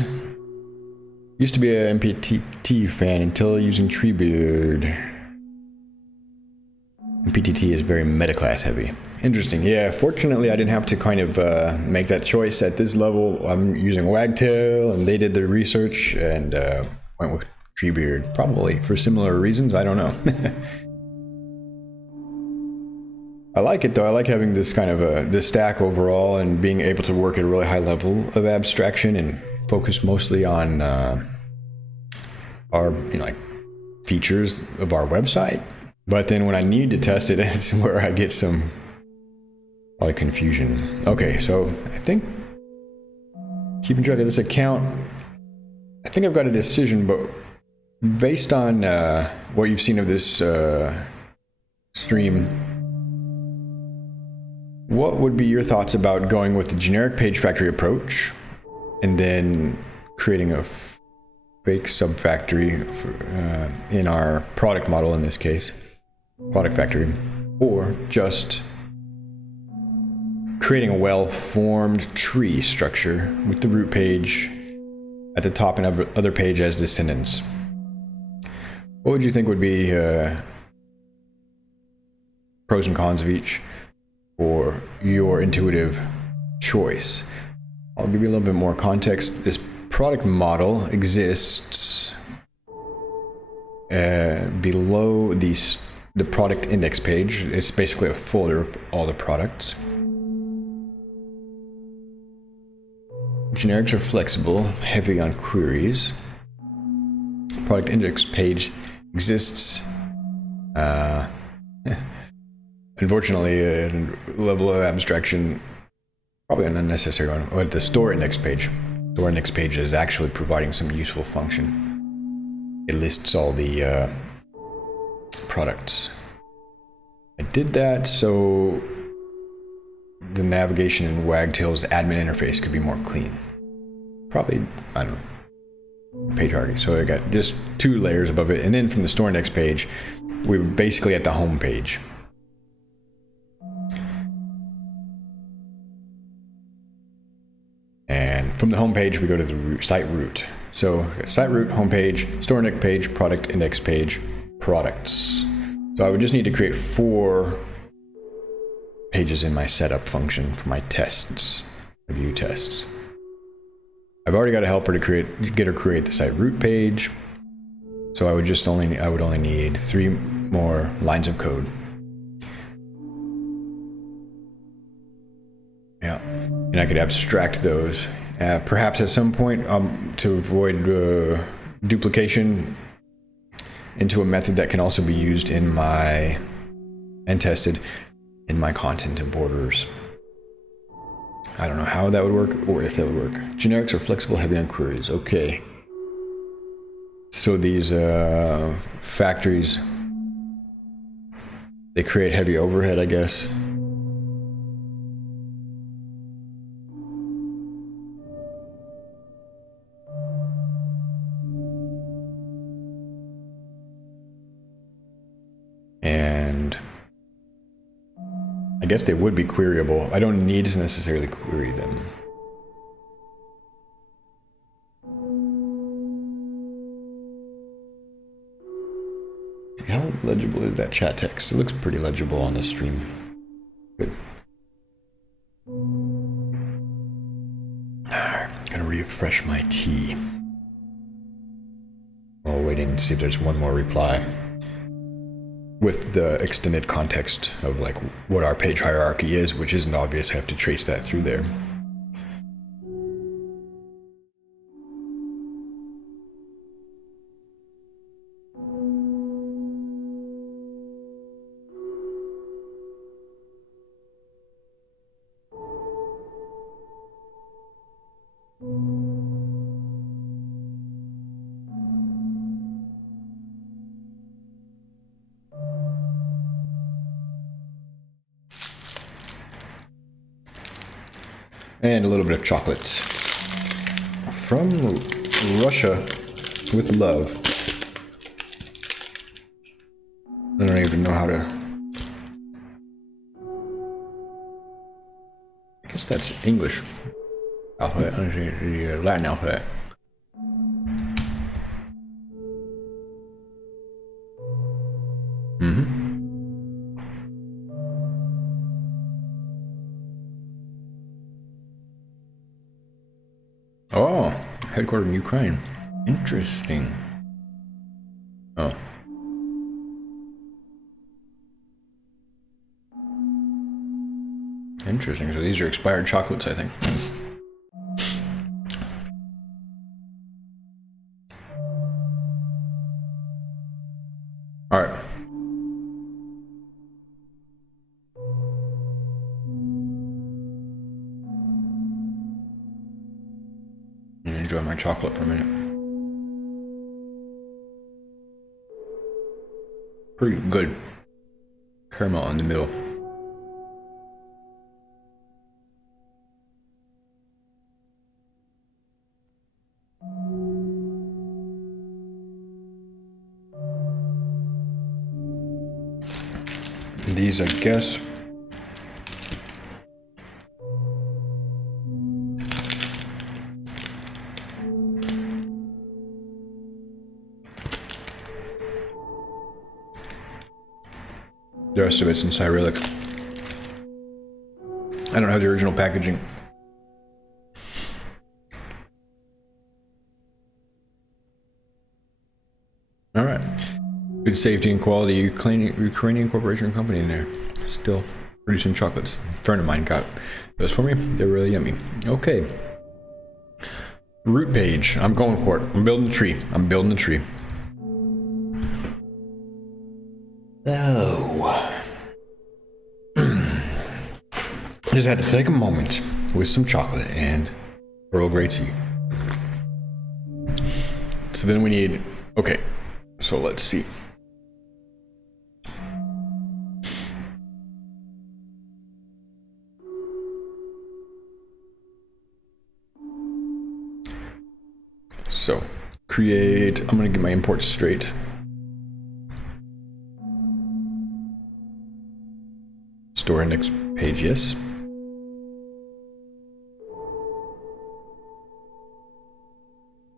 Used to be a MPTT fan until using Treebeard. MPTT is very metaclass heavy. Interesting, yeah, fortunately I didn't have to kind of make that choice at this level. I'm using Wagtail, and they did their research and went with Treebeard, probably for similar reasons, I don't know. I like it though. I like having this kind of this stack overall and being able to work at a really high level of abstraction and focus mostly on our like features of our website. But then when I need to test it, it's where I get a lot of confusion. Okay, so I think keeping track of this account, I think I've got a decision, but based on what you've seen of this stream, what would be your thoughts about going with the generic page factory approach and then creating a fake subfactory in our product model, in this case, product factory, or just creating a well-formed tree structure with the root page at the top and other page as descendants? What would you think would be pros and cons of each, or your intuitive choice? I'll give you a little bit more context. This product model exists below the product index page. It's basically a folder of all the products. Generics are flexible, heavy on queries. product index page exists. Unfortunately, a level of abstraction, probably an unnecessary one, but the store index page. Store index page is actually providing some useful function. It lists all the products. I did that so the navigation in Wagtail's admin interface could be more clean. Probably, I don't know, page hierarchy. So I got just 2 layers above it, and then from the store index page, we were basically at the home page. And from the home page, we go to the site root. So site root, home page, store index page, product index page, products. So I would just need to create 4 pages in my setup function for my tests, review tests. I've already got a helper to get her create the site root page. So I would only need 3 more lines of code. Yeah, and I could abstract those. Perhaps at some point, to avoid duplication, into a method that can also be used in my and tested in my content and borders. I don't know how that would work or if that would work. Generics are flexible, heavy on queries. Okay. So these factories, they create heavy overhead, I guess. And I guess they would be queryable. I don't need to necessarily query them. How legible is that chat text? It looks pretty legible on the stream. Good. Gonna refresh my tea while waiting to see if there's one more reply with the extended context of like what our page hierarchy is, which isn't obvious. I have to trace that through there. And a little bit of chocolate. From Russia with love. I don't even know how to... I guess that's English alphabet, the Latin alphabet. Oh, headquartered in Ukraine. Interesting. Oh. Interesting. So these are expired chocolates, I think. All right. Enjoy my chocolate for a minute. Pretty good caramel in the middle. These, I guess, the rest of it's in Cyrillic. I don't have the original packaging. All right. Good safety and quality Ukrainian corporation company in there. Still producing chocolates. A friend of mine got those for me. They're really yummy. Okay. Root page. I'm going for it. I'm building the tree. I'm building the tree. Oh. Just had to take a moment with some chocolate and Earl Grey tea. So then we need, okay, so let's see. So create, I'm gonna get my imports straight. Store index page, yes.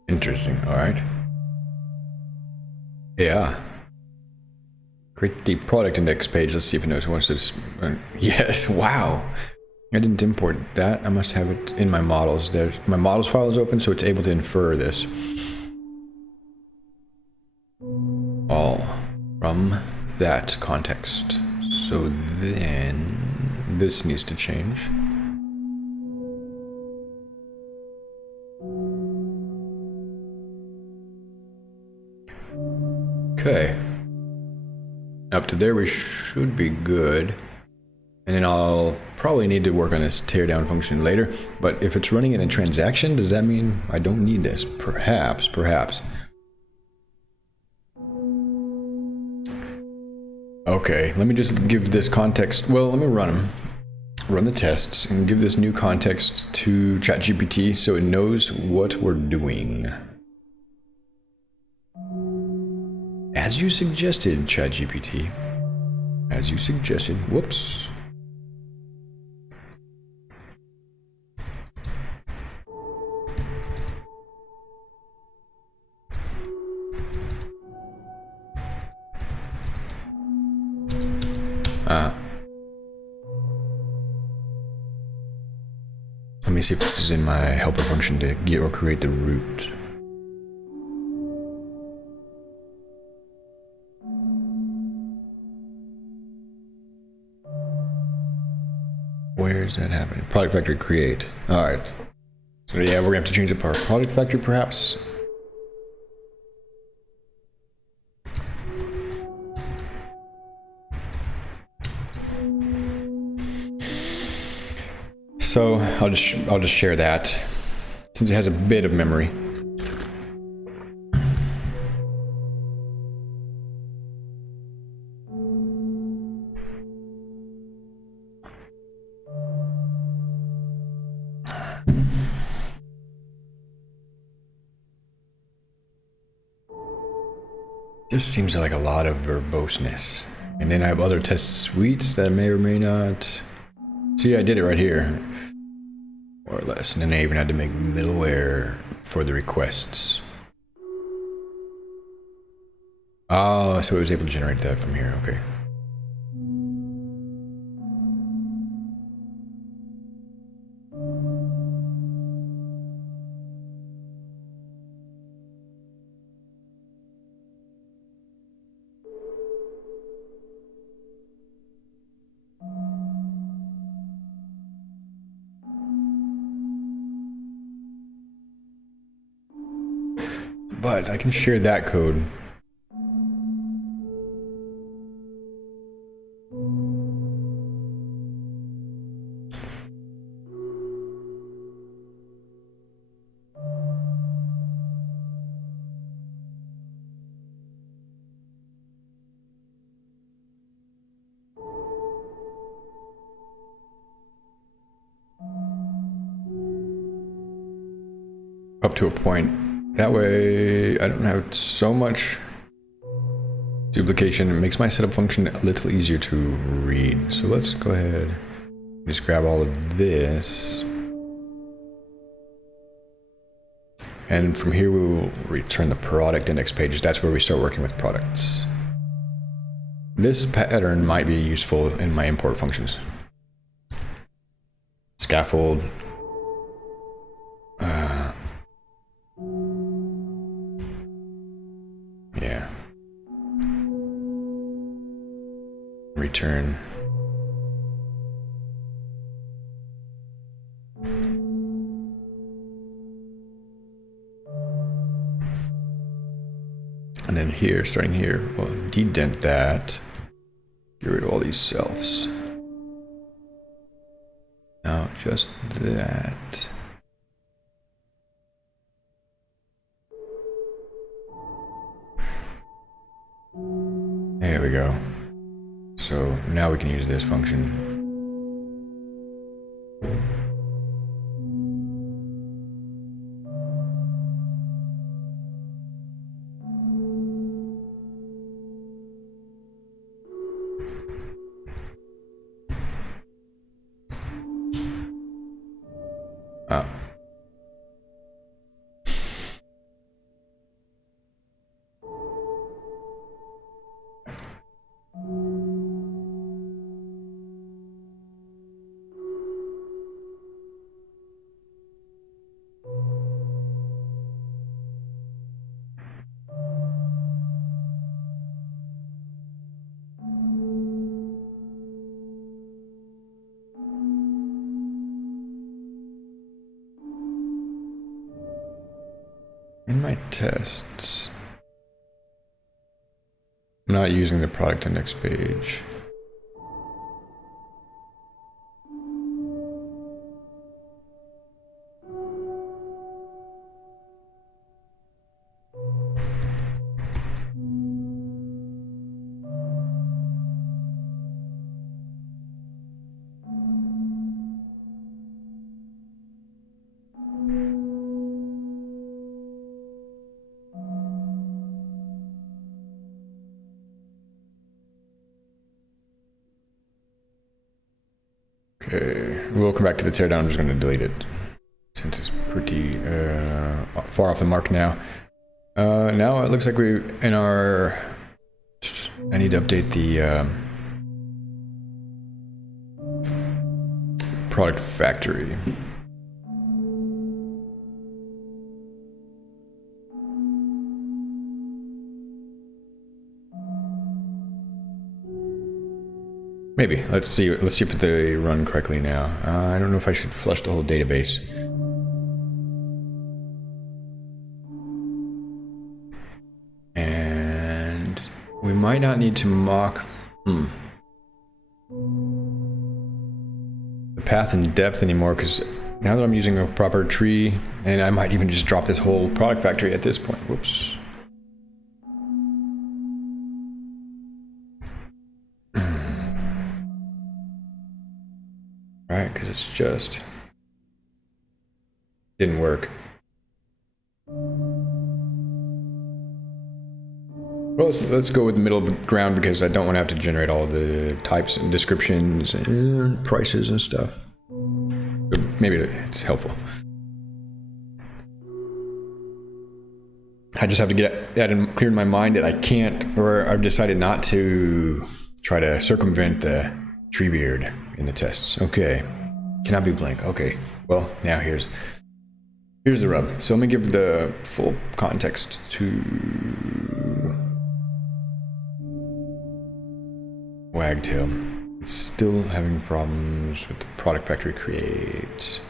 Interesting, all right. Yeah. Create the product index page. Let's see if it knows. What's this? Yes, wow. I didn't import that. I must have it in my models. There, my models file is open, so it's able to infer this. All from that context. So then this needs to change. Okay. Up to there we should be good. And then I'll probably need to work on this teardown function later. But if it's running in a transaction, does that mean I don't need this? Perhaps, perhaps. Okay, let me just give this context. Well, let me run the tests and give this new context to ChatGPT so it knows what we're doing. As you suggested, ChatGPT. As you suggested. Whoops. Let me see if this is in my helper function to get or create the root. Where is that happening? Product factory create. All right. So yeah, we're gonna have to change up our product factory perhaps. So I'll just share that since it has a bit of memory. This seems like a lot of verboseness. And then I have other test suites that may or may not. See, I did it right here. More or less. And then I even had to make middleware for the requests. Oh, so it was able to generate that from here. Okay. But I can share that code. Up to a point. That way I don't have so much duplication. It makes my setup function a little easier to read. So let's go ahead and just grab all of this. And from here we will return the product index page. That's where we start working with products. This pattern might be useful in my import functions. Scaffold. Yeah. Return. And then here, starting here, we'll dedent that. Get rid of all these selves. Now, just that. There we go. So now we can use this function. Ah. In my tests, I'm not using the product index page. Okay, we'll come back to the teardown. I'm just going to delete it since it's pretty far off the mark now. Now it looks like we in our. I need to update the product factory. Maybe. Let's see if they run correctly now. I don't know if I should flush the whole database. And we might not need to mock the path and depth anymore, because now that I'm using a proper tree, and I might even just drop this whole product factory at this point. Whoops. Right, because it's just didn't work. Well, let's go with the middle ground, because I don't want to have to generate all the types and descriptions and prices and stuff. But maybe it's helpful. I just have to get that clear in my mind that I can't, or I've decided not to try to circumvent the tree beard in the tests. Okay, cannot be blank. Okay, well, now here's the rub. So let me give the full context to Wagtail. It's still having problems with the product factory create.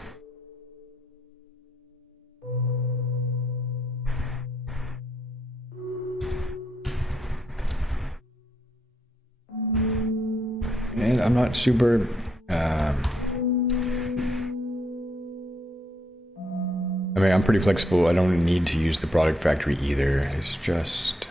And I'm not super I mean, I'm pretty flexible. I don't need to use the product factory either. It's just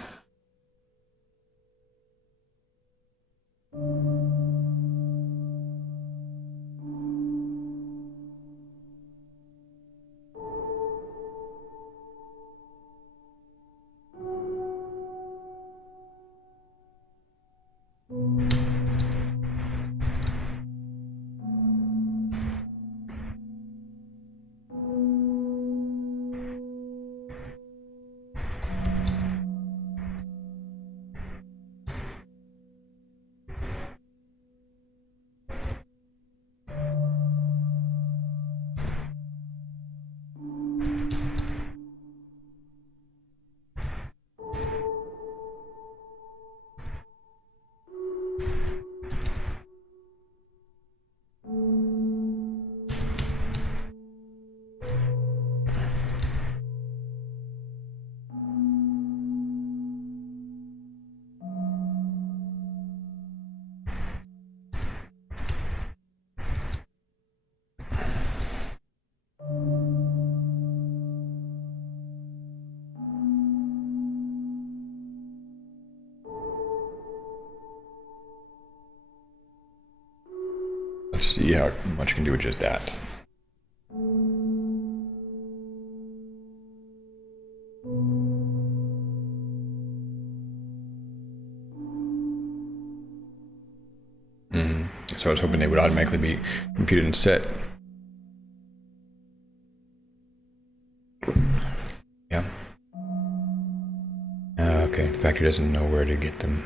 Let's see how much I can do with just that. So I was hoping they would automatically be computed and set. Yeah. Okay, the factory doesn't know where to get them.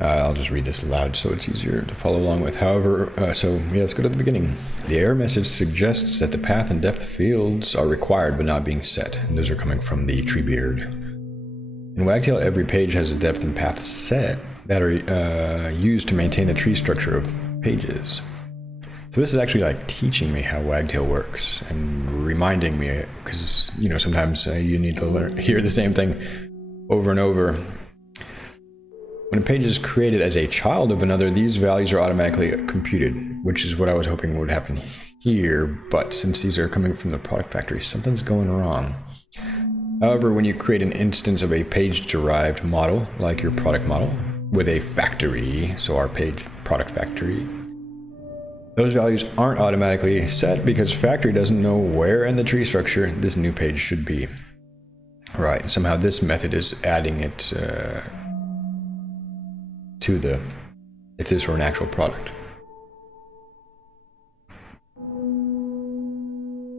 I'll just read this aloud so it's easier to follow along with. However, let's go to the beginning. The error message suggests that the path and depth fields are required but not being set. And those are coming from the treebeard. In Wagtail, every page has a depth and path set that are used to maintain the tree structure of pages. So this is actually like teaching me how Wagtail works and reminding me, because sometimes you need to hear the same thing over and over. When a page is created as a child of another, these values are automatically computed, which is what I was hoping would happen here. But since these are coming from the product factory, something's going wrong. However, when you create an instance of a page-derived model, like your product model, with a factory, so our page product factory, those values aren't automatically set because factory doesn't know where in the tree structure this new page should be. Right, somehow this method is adding it to if this were an actual product.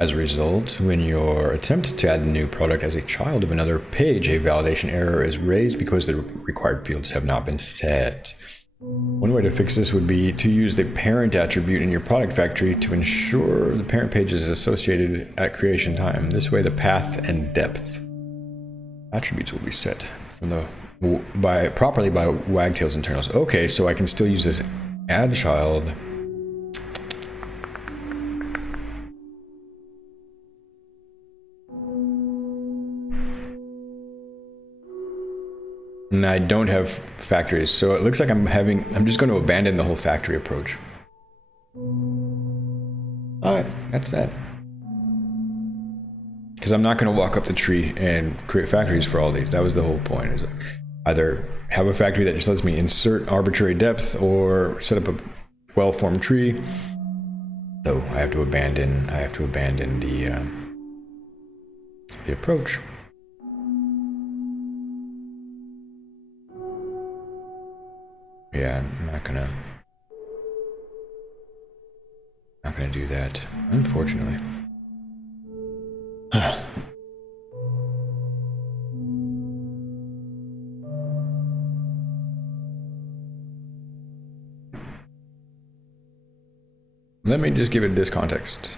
As a result, when you attempt to add a new product as a child of another page, a validation error is raised because the required fields have not been set. One way to fix this would be to use the parent attribute in your product factory to ensure the parent page is associated at creation time. This way the path and depth attributes will be set properly by Wagtail's internals. Okay, so I can still use this add child. And I don't have factories, so it looks like I'm just going to abandon the whole factory approach. Alright, that's that. Because I'm not going to walk up the tree and create factories for all these. That was the whole point. Is like either have a factory that just lets me insert arbitrary depth or set up a well-formed tree. So I have to abandon the approach. Yeah, I'm not gonna do that, unfortunately. Let me just give it this context.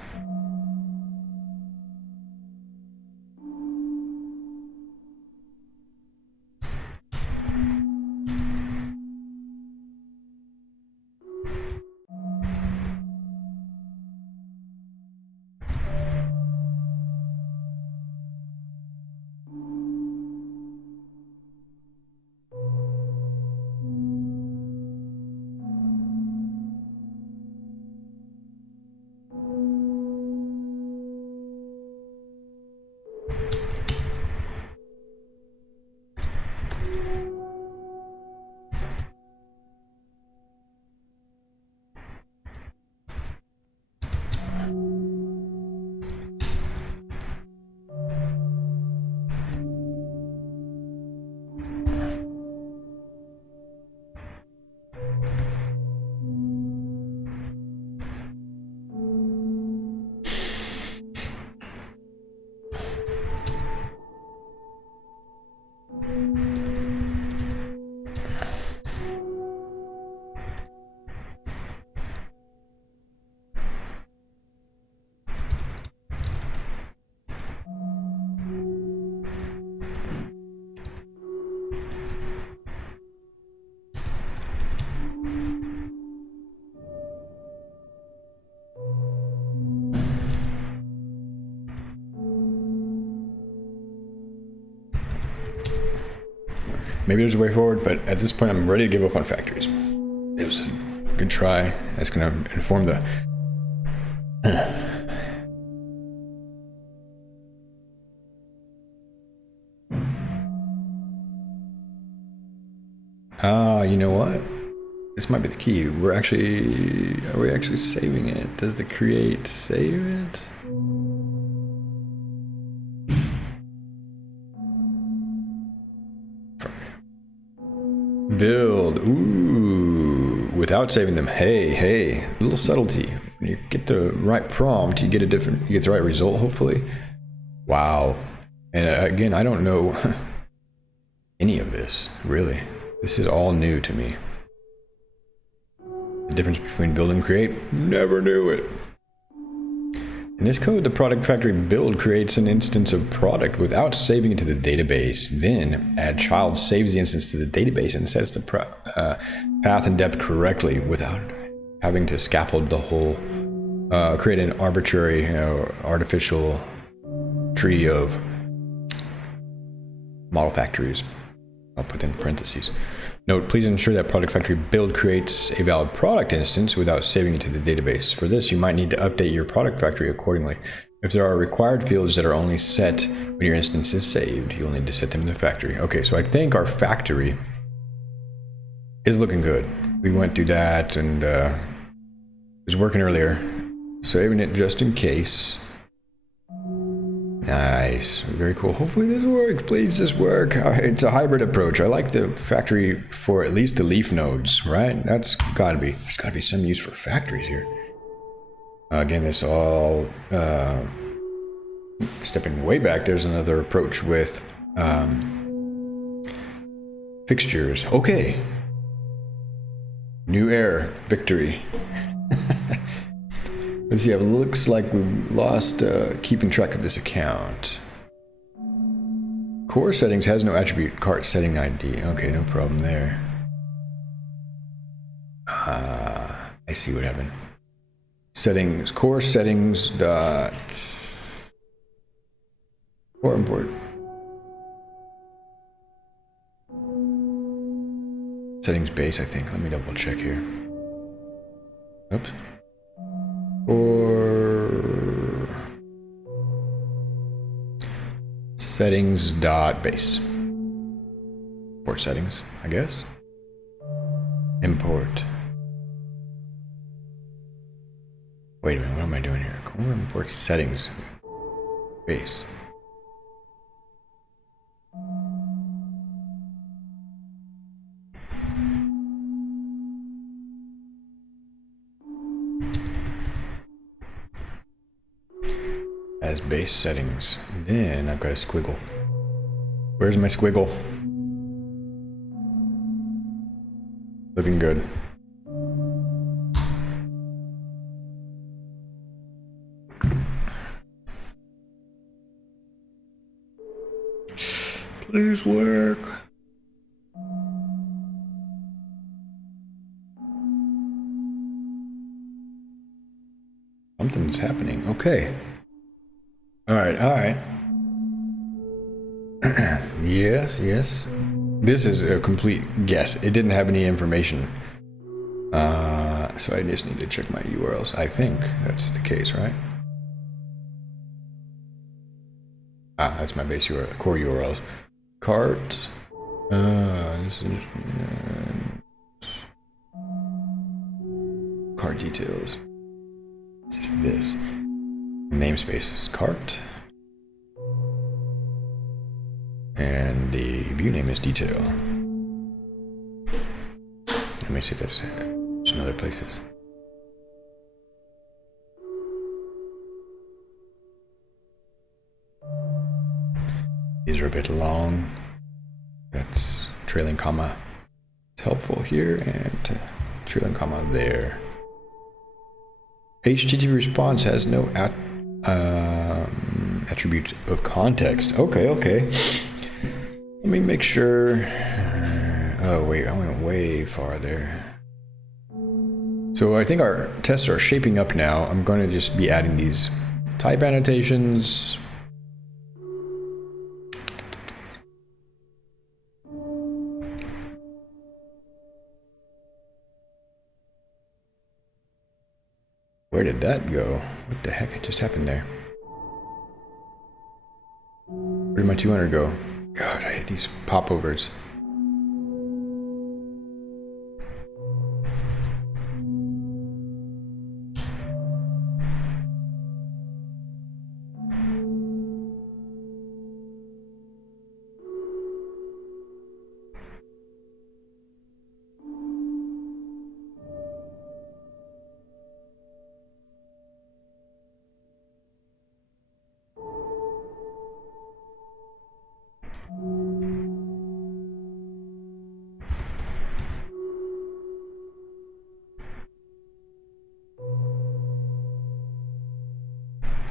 Maybe there's a way forward, but at this point I'm ready to give up on factories. It was a good try. It's going to inform the... You know what? This might be the key. Are we actually saving it? Does the create save it? Build. Ooh. Without saving them. Hey. A little subtlety. When you get the right prompt, you get the right result, hopefully. Wow. And again, I don't know any of this, really. This is all new to me. The difference between build and create, never knew it. In this code, the product factory build creates an instance of product without saving it to the database. Then, add child saves the instance to the database and sets the path and depth correctly without having to scaffold the whole, create an arbitrary, artificial tree of model factories. I'll put in parentheses. Note, please ensure that product factory build creates a valid product instance without saving it to the database. For this, you might need to update your product factory accordingly. If there are required fields that are only set when your instance is saved, you'll need to set them in the factory. Okay, so I think our factory is looking good. We went through that and it was working earlier. Saving it just in case. Nice, very cool. Hopefully this works. Please just work. It's a hybrid approach. I like the factory for at least the leaf nodes, right? That's gotta be. There's gotta be some use for factories here. Again, this all stepping way back. There's another approach with fixtures. Okay. New era, victory. Let's see, it looks like we've lost keeping track of this account. Core settings has no attribute cart setting ID. Okay, no problem there. I see what happened. Settings, core settings dot core import. Settings base, I think. Let me double check here. Oops. Or settings dot base. Import settings, I guess. Import. Wait a minute, what am I doing here? Core import settings base. As base settings. Then I've got a squiggle. Where's my squiggle? Looking good. Please work. Something's happening. Okay. All right. Yes. This is a complete guess. It didn't have any information. So I just need to check my URLs. I think that's the case, right? That's my base URL, core URLs. Cart. This is cart details. Just this. Namespace is cart. And the view name is detail. Let me see if that's in other places. These are a bit long. That's trailing comma. It's helpful here and trailing comma there. HTTP response has no attribute of context. Okay. Let me make sure. Oh wait, I went way farther. So I think our tests are shaping up now. I'm going to just be adding these type annotations. Where did that go? What the heck just happened there? Where did my 200 go? God, I hate these popovers.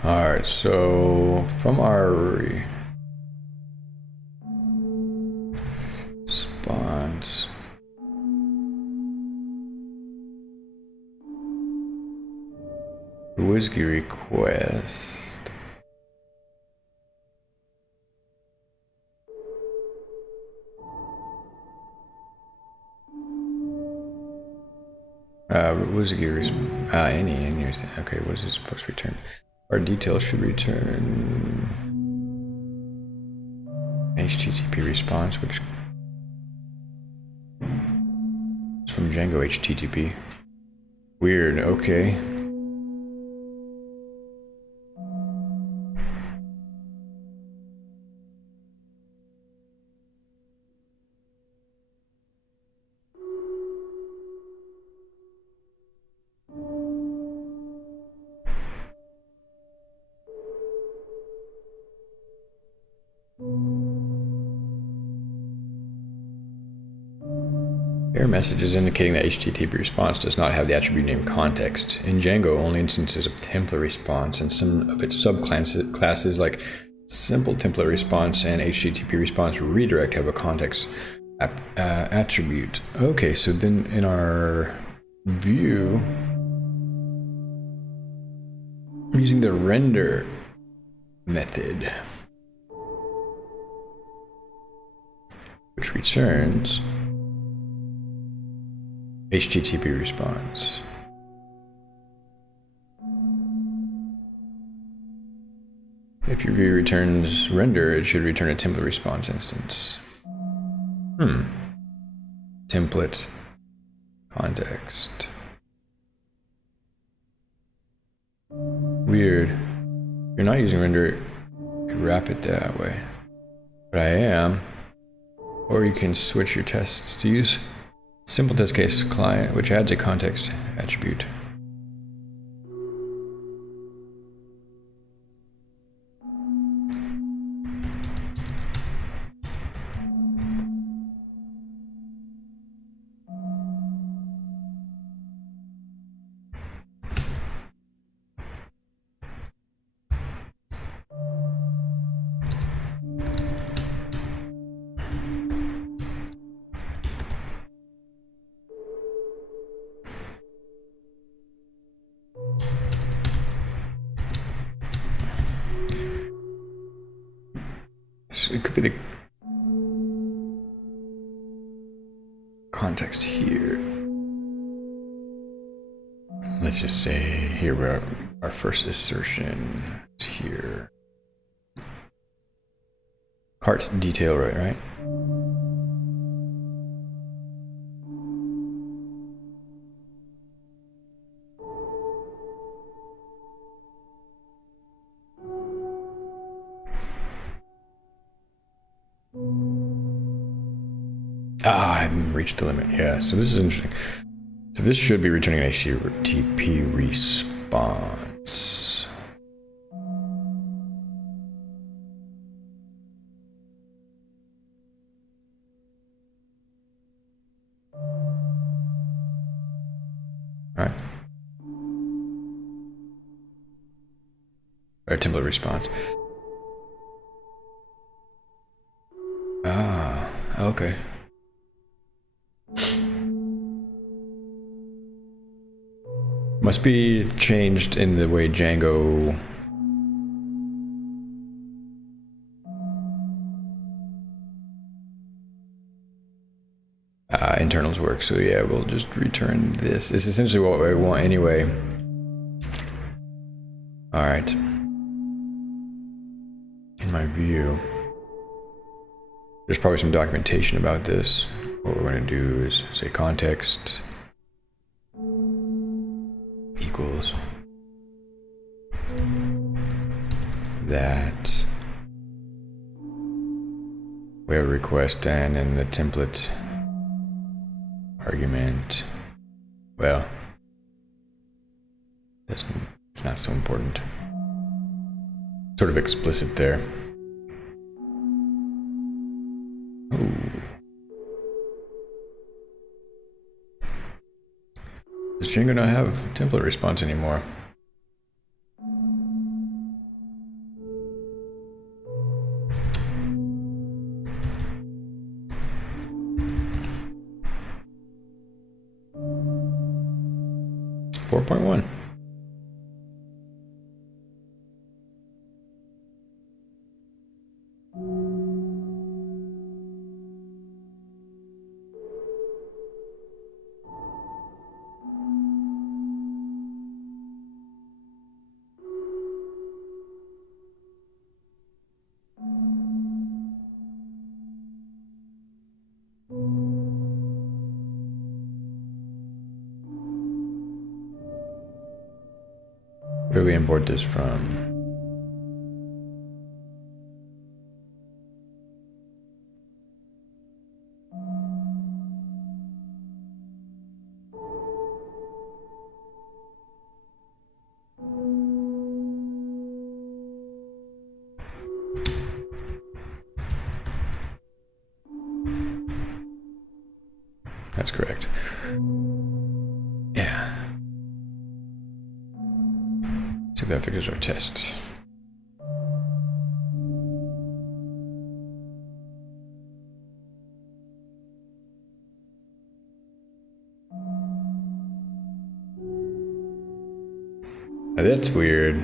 All right, so from our response, whiskey request. Whiskey any okay, what is it supposed to return? Our details should return HTTP response, which is from Django HTTP. Weird, okay. Error message is indicating that HTTP response does not have the attribute name context. In Django, only instances of template response and some of its subclasses like simple template response and HTTP response redirect have a context attribute. Okay, so then in our view, I'm using the render method, which returns HTTP response. If your view returns render, it should return a template response instance. Template context. Weird. If you're not using render, you could wrap it that way. But I am. Or you can switch your tests to use simple test case client, which adds a context attribute. It could be the context here. Let's just say here we're our first assertion is here. Cart detail, right? I haven't reached the limit. Yeah, so this is interesting. So this should be returning an HTTP response. All right. Or template response. Ah, okay. Must be changed in the way Django internals work. So yeah, we'll just return this. It's essentially what I want anyway. All right. In my view, there's probably some documentation about this. What we're going to do is say context equals that we have a request and in the template argument, well, it's not so important. Sort of explicit there. Ooh. Does Django not have template response anymore? 4.1. Where do we import this from? That's correct. Yeah. See if that figures our test. Now that's weird.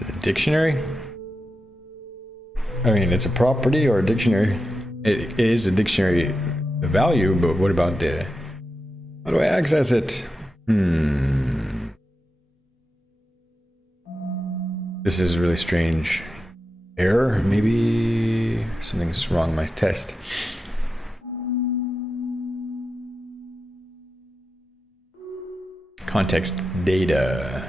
Is it a dictionary? I mean, it's a property or a dictionary. It is a dictionary value, but what about the... How do I access it? This is a really strange error. Maybe something's wrong with my test. Context data.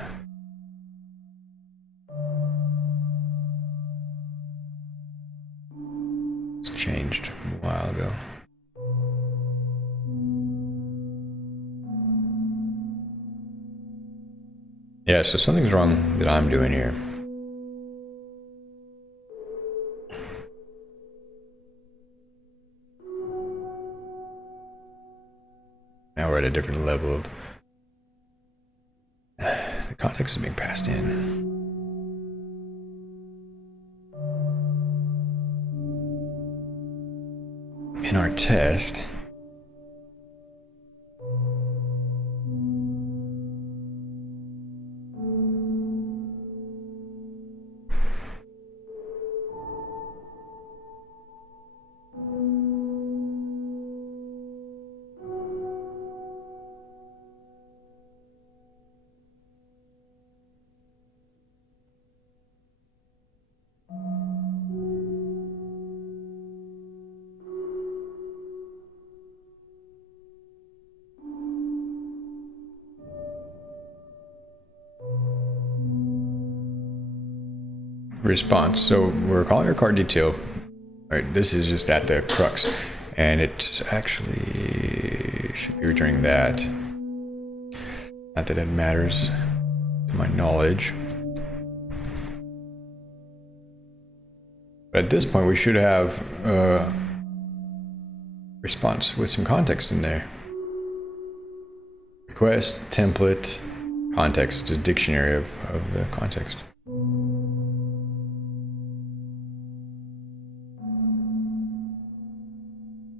It's changed a while ago. Yeah, so something's wrong that I'm doing here. Now we're at a different level of... The context is being passed in. In our test... Response. So we're calling our card detail. All right, this is just at the crux, and it's actually should be returning that. Not that it matters to my knowledge. But at this point, we should have a response with some context in there. Request, template, context. It's a dictionary of the context.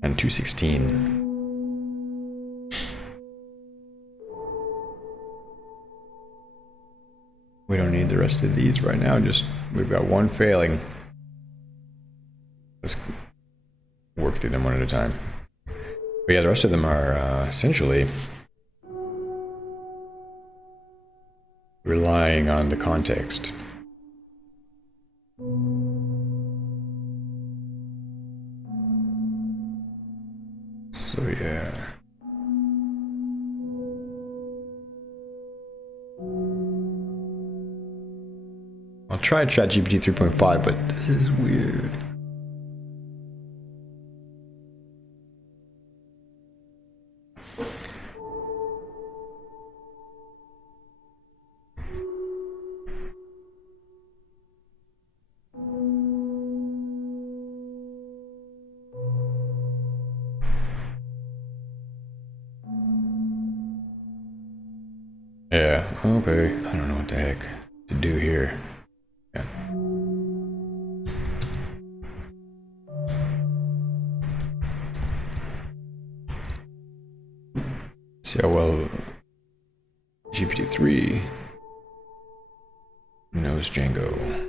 And 216. We don't need the rest of these right now, just we've got one failing. Let's work through them one at a time. But yeah, the rest of them are essentially relying on the context. So yeah. tried ChatGPT 3.5, but this is weird. Yeah, okay. I don't know what the heck to do here. Yeah. See how well GPT-3 knows Django.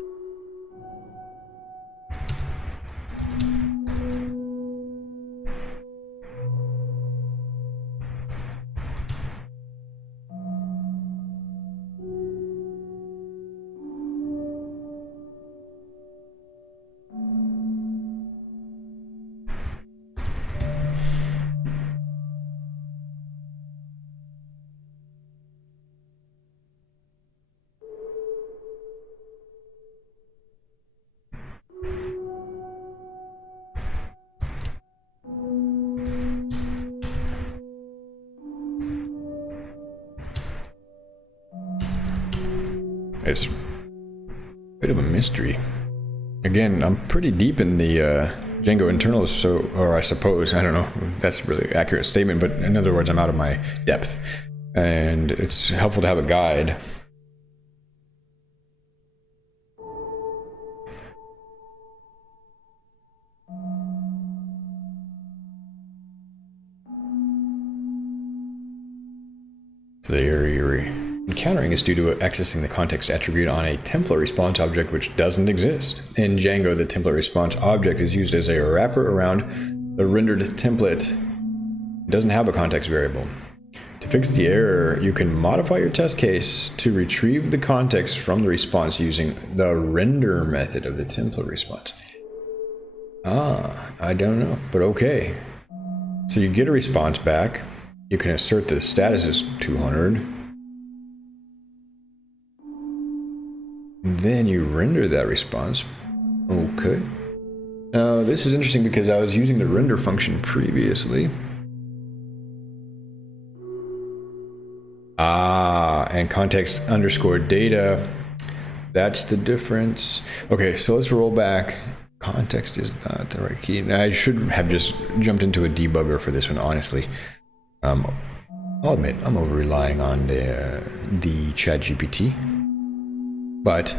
It's a bit of a mystery. Again, I'm pretty deep in the Django internals, or I suppose, I don't know, that's a really accurate statement, but in other words, I'm out of my depth. And it's helpful to have a guide. So the error encountering is due to accessing the context attribute on a template response object which doesn't exist. In Django, the template response object is used as a wrapper around the rendered template. It doesn't have a context variable. To fix the error, you can modify your test case to retrieve the context from the response using the render method of the template response. I don't know, but okay. So you get a response back. You can assert the status is 200. Then you render that response. Okay. Now this is interesting because I was using the render function previously. And context underscore data. That's the difference. Okay, so let's roll back. Context is not the right key. Now, I should have just jumped into a debugger for this one, honestly. I'll admit, I'm over relying on the ChatGPT. But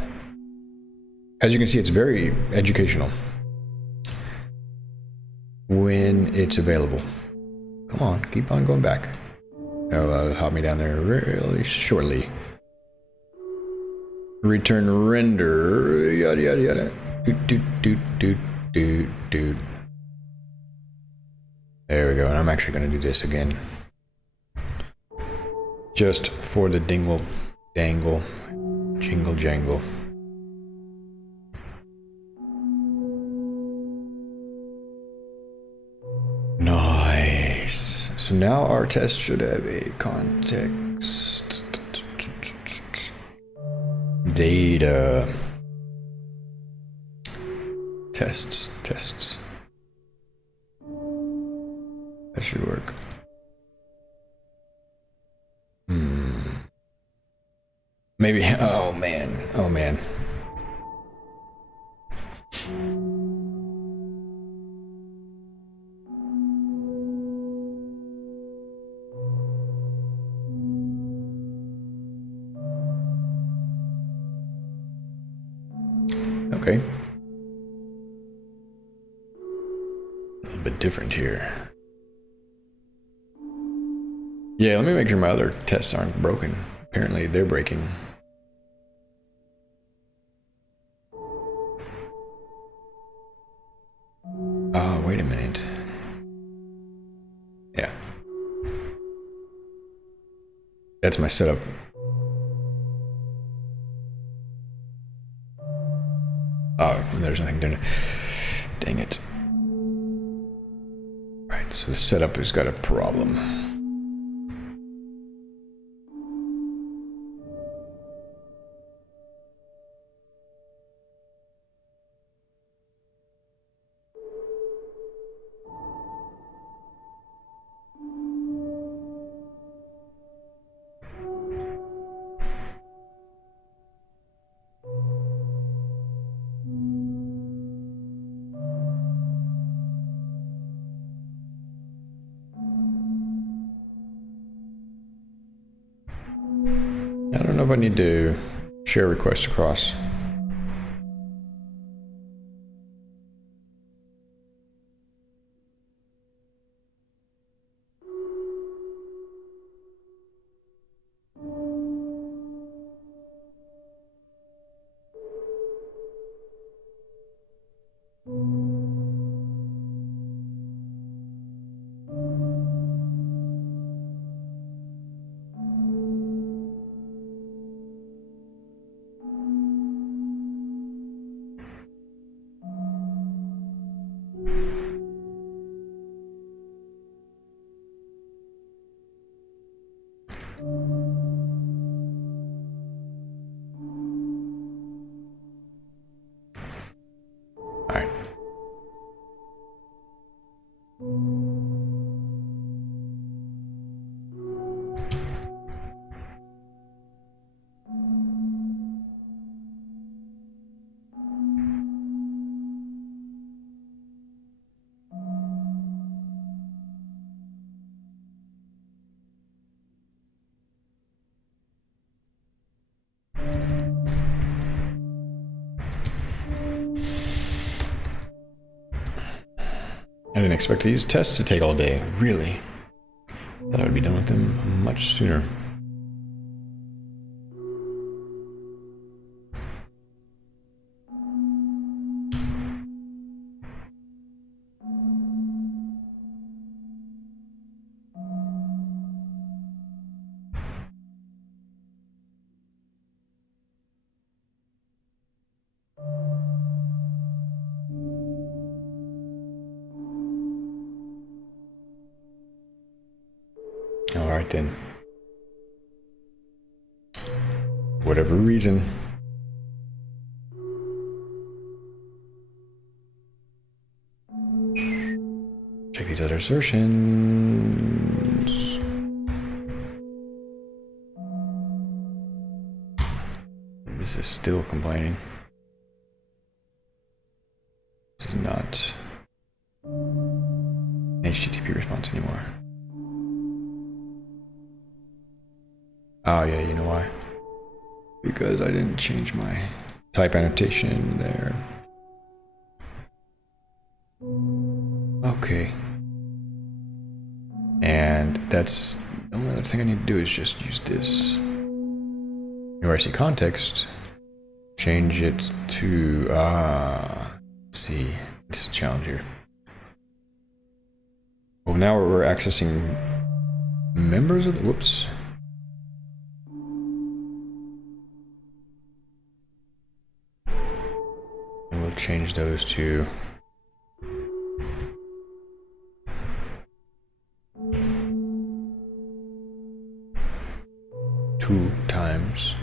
as you can see, it's very educational when it's available. Come on, keep on going back. That'll help me down there really shortly. Return render, yada yada yada. Doot. There we go, and I'm actually going to do this again. Just for the jingle jangle. Nice. So now our test should have a context. Data. Tests. That should work. Maybe, oh man. Okay. A little bit different here. Yeah, let me make sure my other tests aren't broken. Apparently they're breaking. Oh, wait a minute. Yeah. That's my setup. Oh, there's nothing doing it. Dang it. Right, so the setup has got a problem. know if I need to share requests across. I didn't expect these tests to take all day, really. Thought I would be done with them much sooner. Alright then. Whatever reason. Check these other assertions. This is still complaining. This is not an HTTP response anymore. Oh yeah, you know why? Because I didn't change my type annotation there. Okay. And that's the only other thing I need to do is just use this. Where I see context, change it to, let's see, it's a challenge here. Well, now we're accessing members of the, whoops. And we'll change those to two times.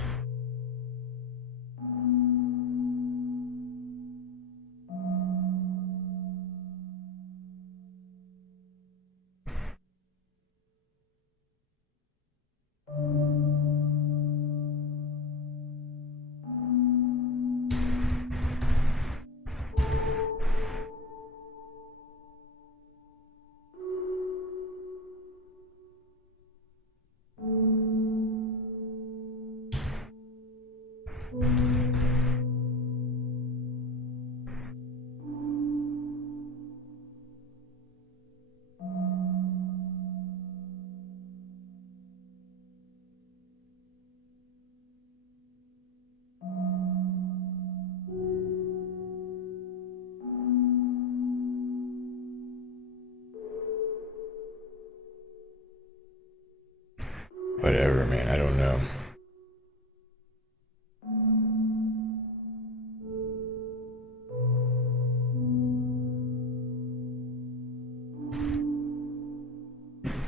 Whatever, man, I don't know.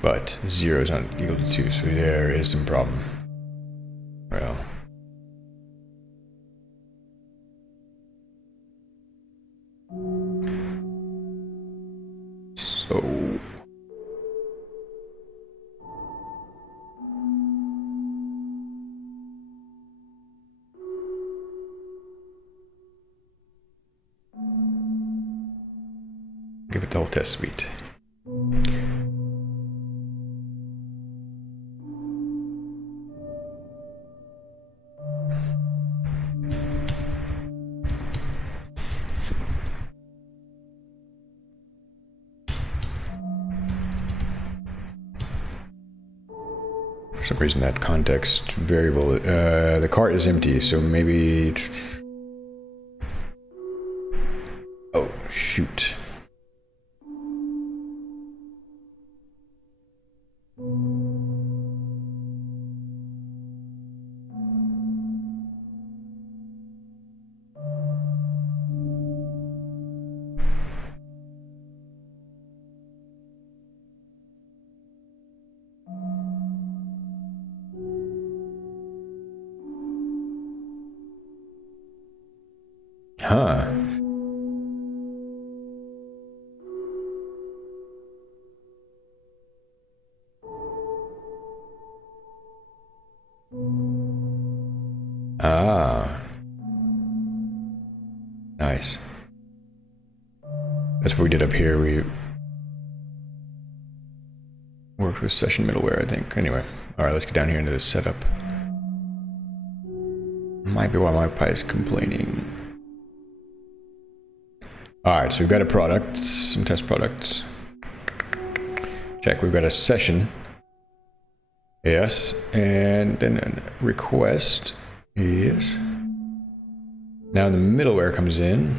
But 0 is not equal to 2, so there is some problem. Well. So. Give it the whole test suite. some reason that context variable, the cart is empty, so maybe... Oh, shoot. Huh. Ah. Nice. That's what we did up here. We worked with session middleware, I think. Anyway. Alright, let's get down here into the setup. Might be why my Pi is complaining. Alright, so we've got a product, some test products. Check, we've got a session. Yes, and then a request. Yes. Now the middleware comes in.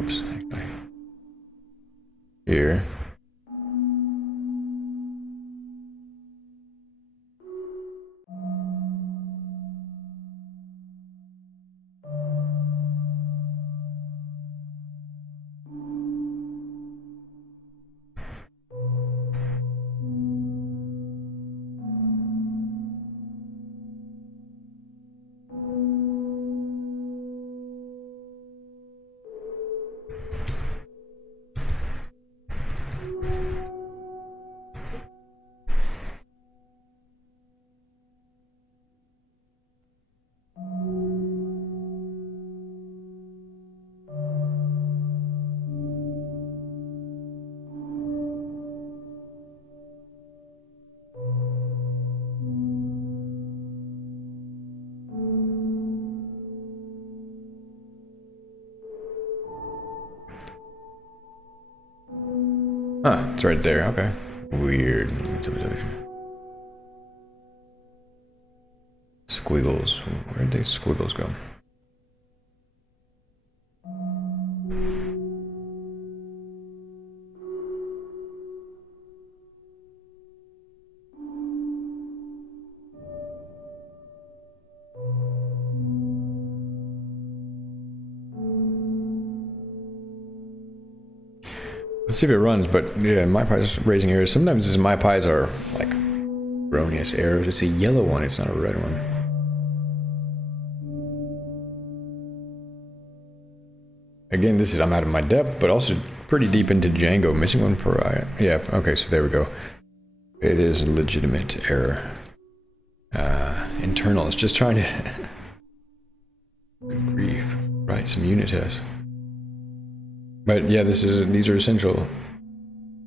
Oops, actually. Here. Huh, it's right there, okay. Weird. Squiggles. Where'd the squiggles go? Let's see if it runs, but yeah, my pi's raising errors. Sometimes my pi's are like erroneous errors. It's a yellow one, it's not a red one. Again, this is, I'm out of my depth, but also pretty deep into Django. Missing one per eye. Yeah, okay, so there we go. It is a legitimate error. Internal, it's just trying to... Good grief. Right, some unit tests. But yeah, these are essential.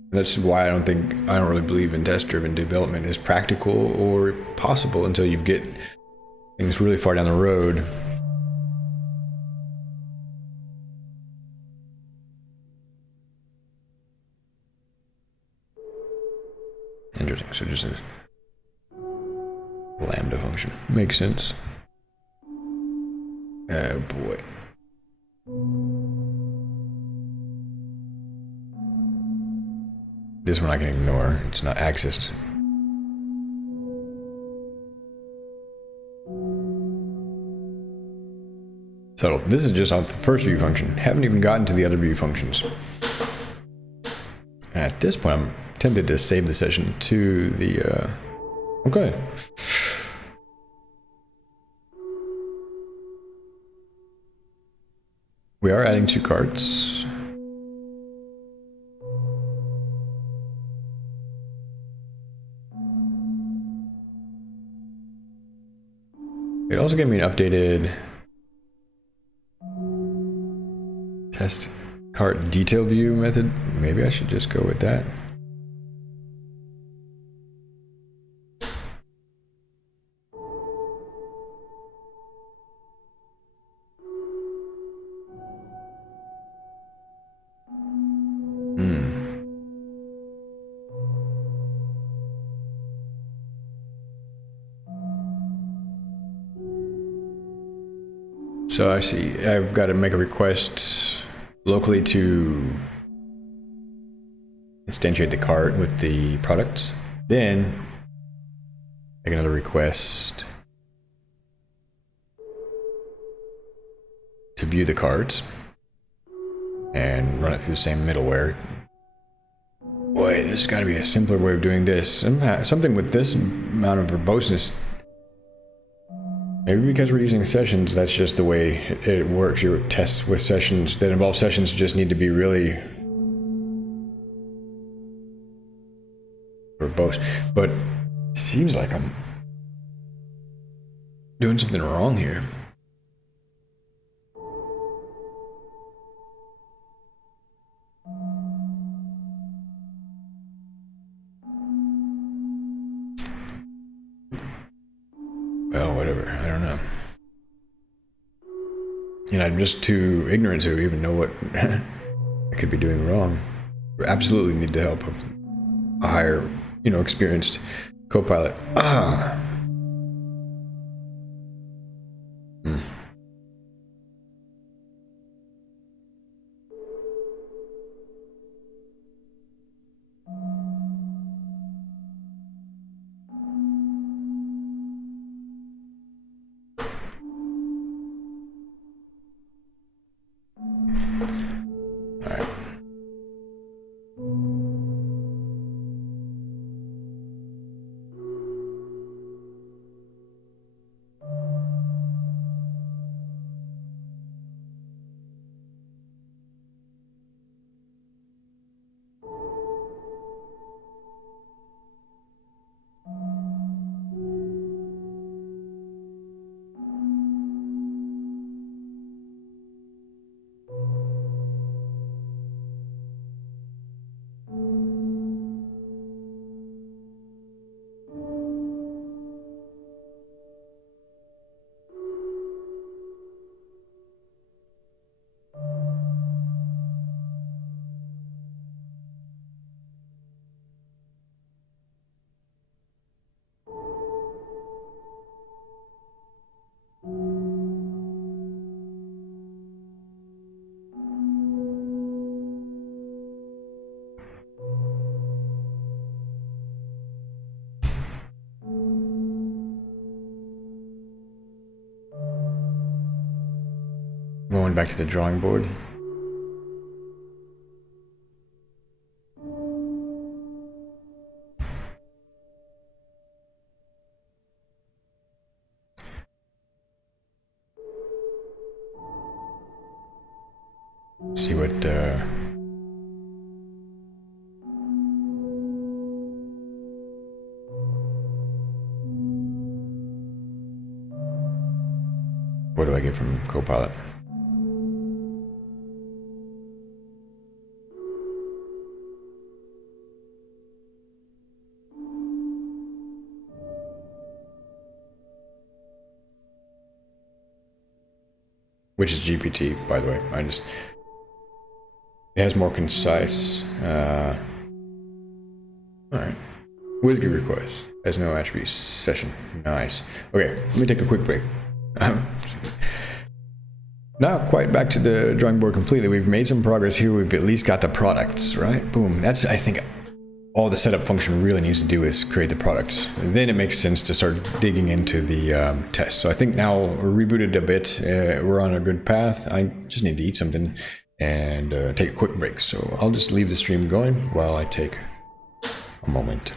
That's why I don't really believe in test-driven development is practical or possible until you get things really far down the road. Interesting. So just a lambda function makes sense. Oh boy. This one I can ignore. It's not accessed. Subtle. This is just off the first view function. Haven't even gotten to the other view functions. And at this point, I'm tempted to save the session to the, okay. We are adding 2 carts. It also gave me an updated test cart detail view method. Maybe I should just go with that. So I see, I've got to make a request locally to instantiate the cart with the products. Then make another request to view the cart and run it through the same middleware. Boy, there's got to be a simpler way of doing this. Something with this amount of verboseness. Maybe because we're using sessions, that's just the way it works. Your tests with sessions that involve sessions just need to be really verbose. But it seems like I'm doing something wrong here. Well, whatever. I don't know. And I'm just too ignorant to even know what I could be doing wrong. We absolutely need the help of a higher, experienced co-pilot. Going back to the drawing board. See what do I get from Copilot? Which is GPT, by the way. It has more concise. Alright. WYSIWYG request. Has no attribute session. Nice. Okay, let me take a quick break. Not quite back to the drawing board completely. We've made some progress here. We've at least got the products, right? Boom. That's, I think, all the setup function really needs to do is create the products. And then it makes sense to start digging into the test. So I think now we're rebooted a bit. We're on a good path. I just need to eat something and take a quick break. So I'll just leave the stream going while I take a moment.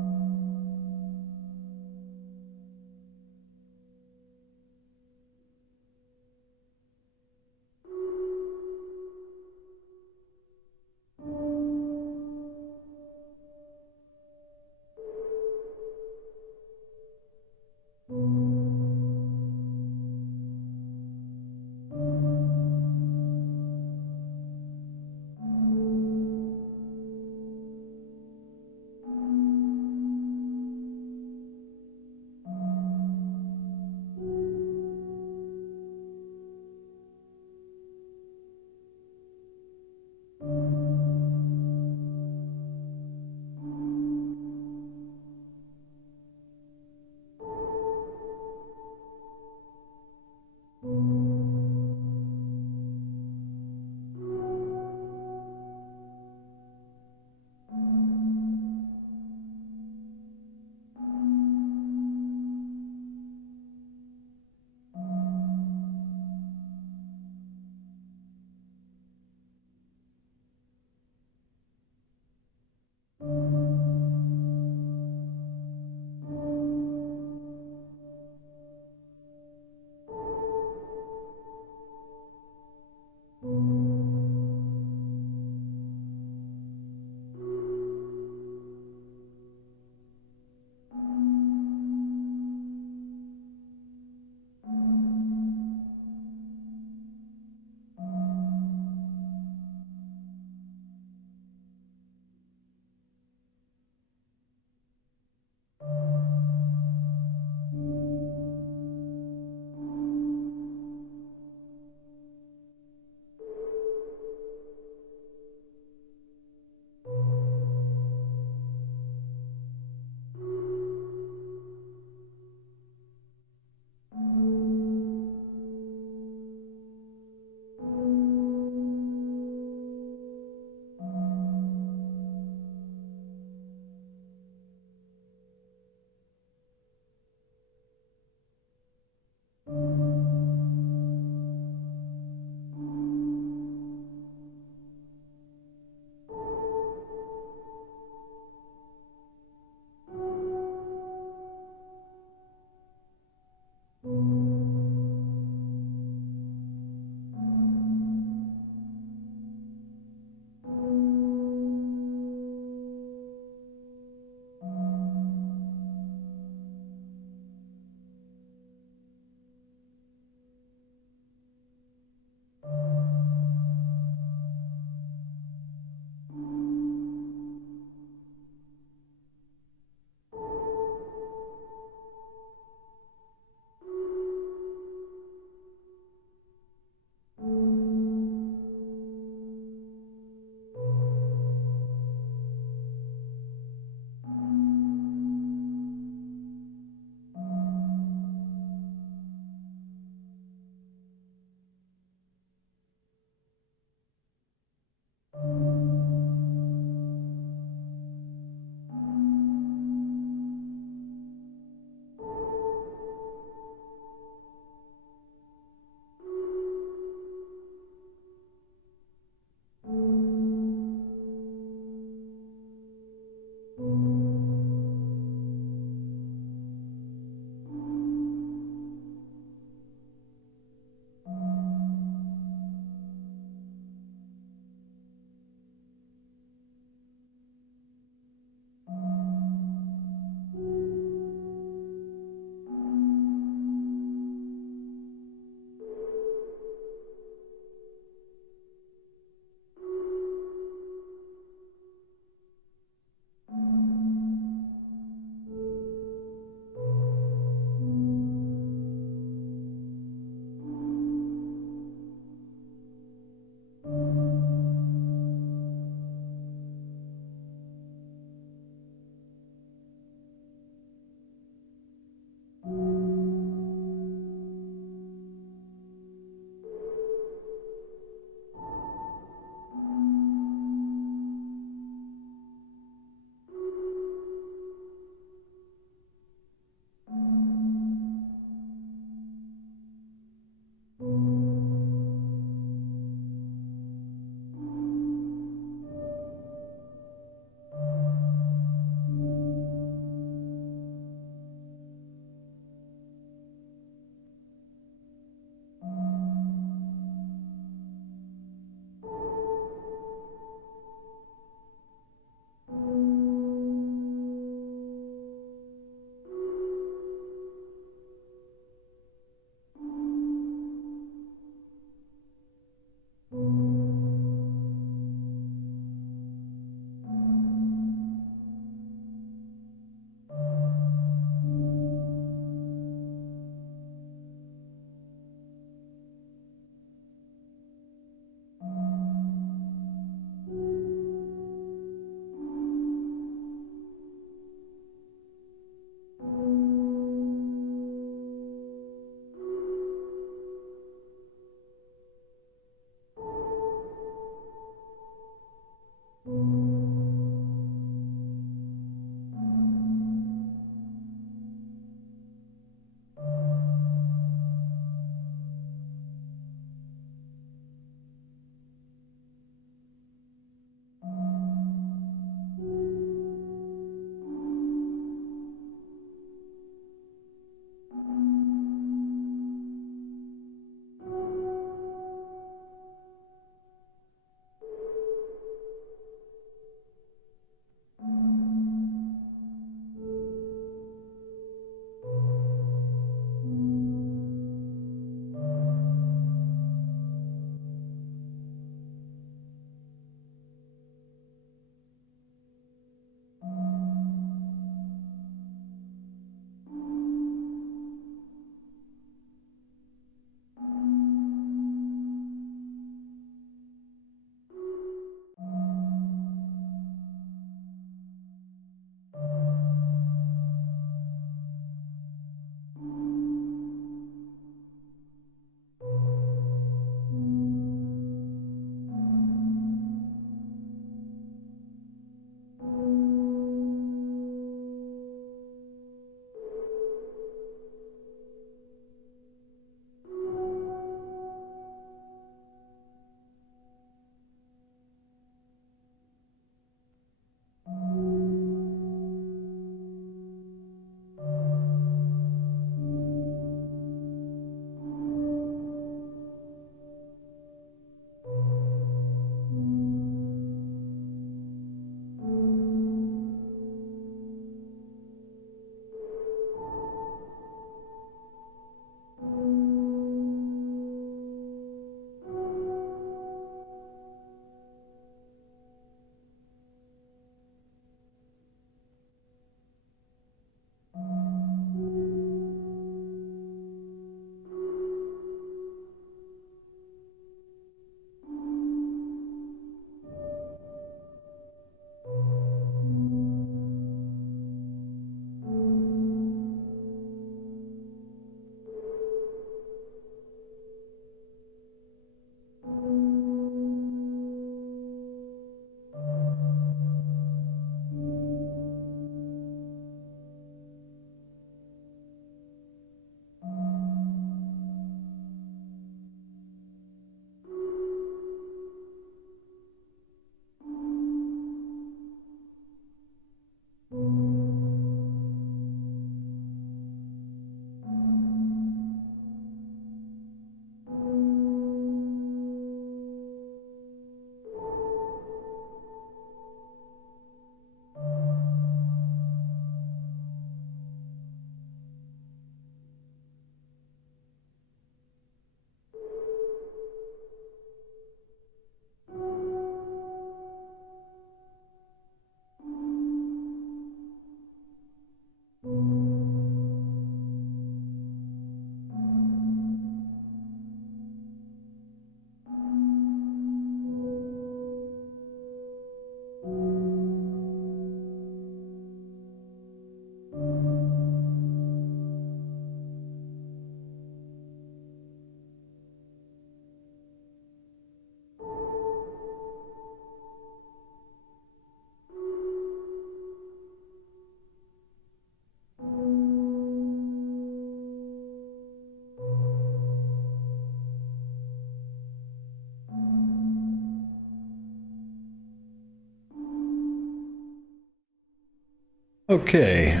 Okay,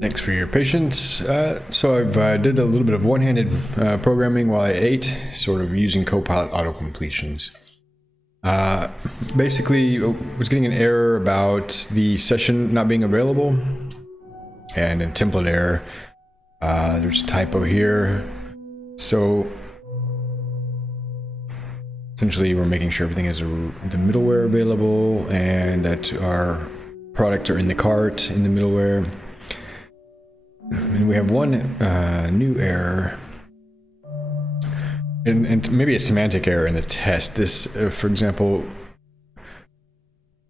thanks for your patience. So I've did a little bit of one-handed programming while I ate, sort of using Copilot auto-completions. Basically, I was getting an error about the session not being available, and a template error. There's a typo here. So essentially, we're making sure everything has the middleware available and that our products are in the cart in the middleware. And we have one new error, and maybe a semantic error in the test. This, for example,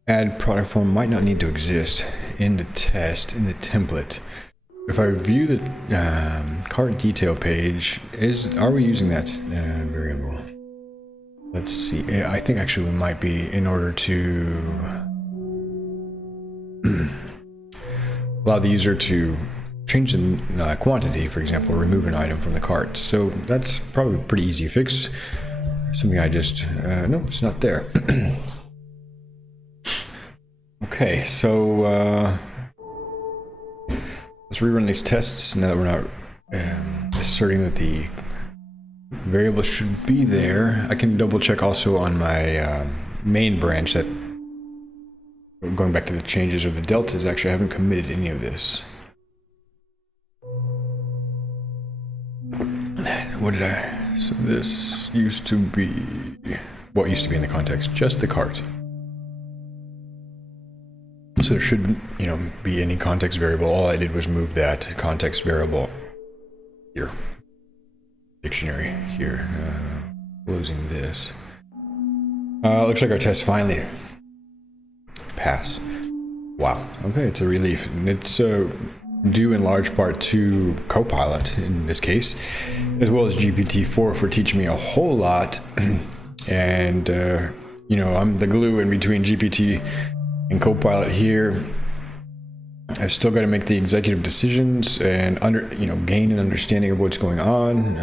add product form might not need to exist in the test, in the template. If I view the cart detail page, are we using that variable? Let's see. I think actually we might be, in order to allow the user to change the quantity, for example, remove an item from the cart. So that's probably a pretty easy fix. Something I just, nope, it's not there. Okay, so let's rerun these tests now that we're not asserting that the variable should be there. I can double check also on my main branch that, going back to the changes or the deltas, actually I haven't committed any of this. What did I, so this used to be, what used to be in the context? Just the cart. So there shouldn't, be any context variable. All I did was move that context variable here. Dictionary here. Closing this. Looks like our test finally passed. Wow. Okay, it's a relief. And it's due in large part to Copilot in this case, as well as GPT-4 for teaching me a whole lot. And, I'm the glue in between GPT and Copilot here. I've still got to make the executive decisions and gain an understanding of what's going on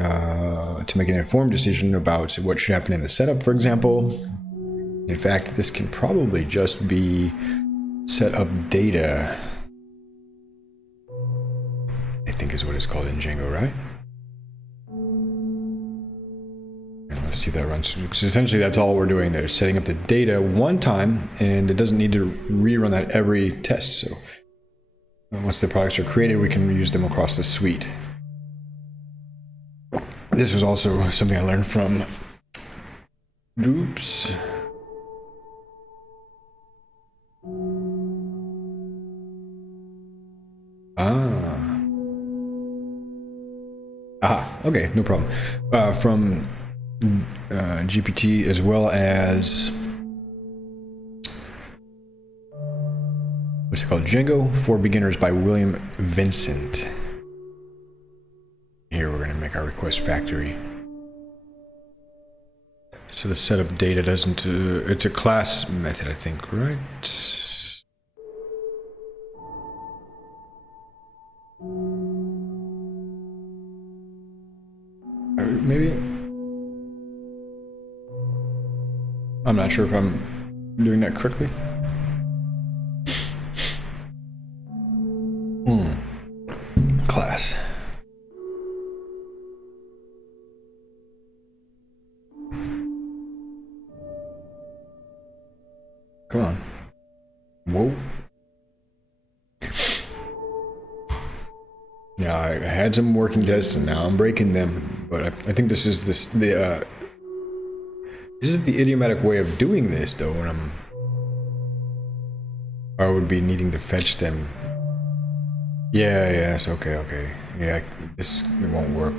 to make an informed decision about what should happen in the setup, for example. In fact, this can probably just be set up data, I think is what it's called in Django, right? And let's see if that runs. Because essentially that's all we're doing there, setting up the data one time, and it doesn't need to rerun that every test. So once the products are created, we can reuse them across the suite. This was also something I learned from Oops. Okay, no problem. From GPT, as well as what's it called? Django for Beginners by William Vincent. Here we're going to make our request factory. So the setup data doesn't, it's a class method, I think, right? Maybe? I'm not sure if I'm doing that correctly. Class. Come on. Whoa. Yeah, I had some working tests and now I'm breaking them, but I think this is this is the idiomatic way of doing this though, when I would be needing to fetch them. Yeah, yes, okay. Yeah, it won't work.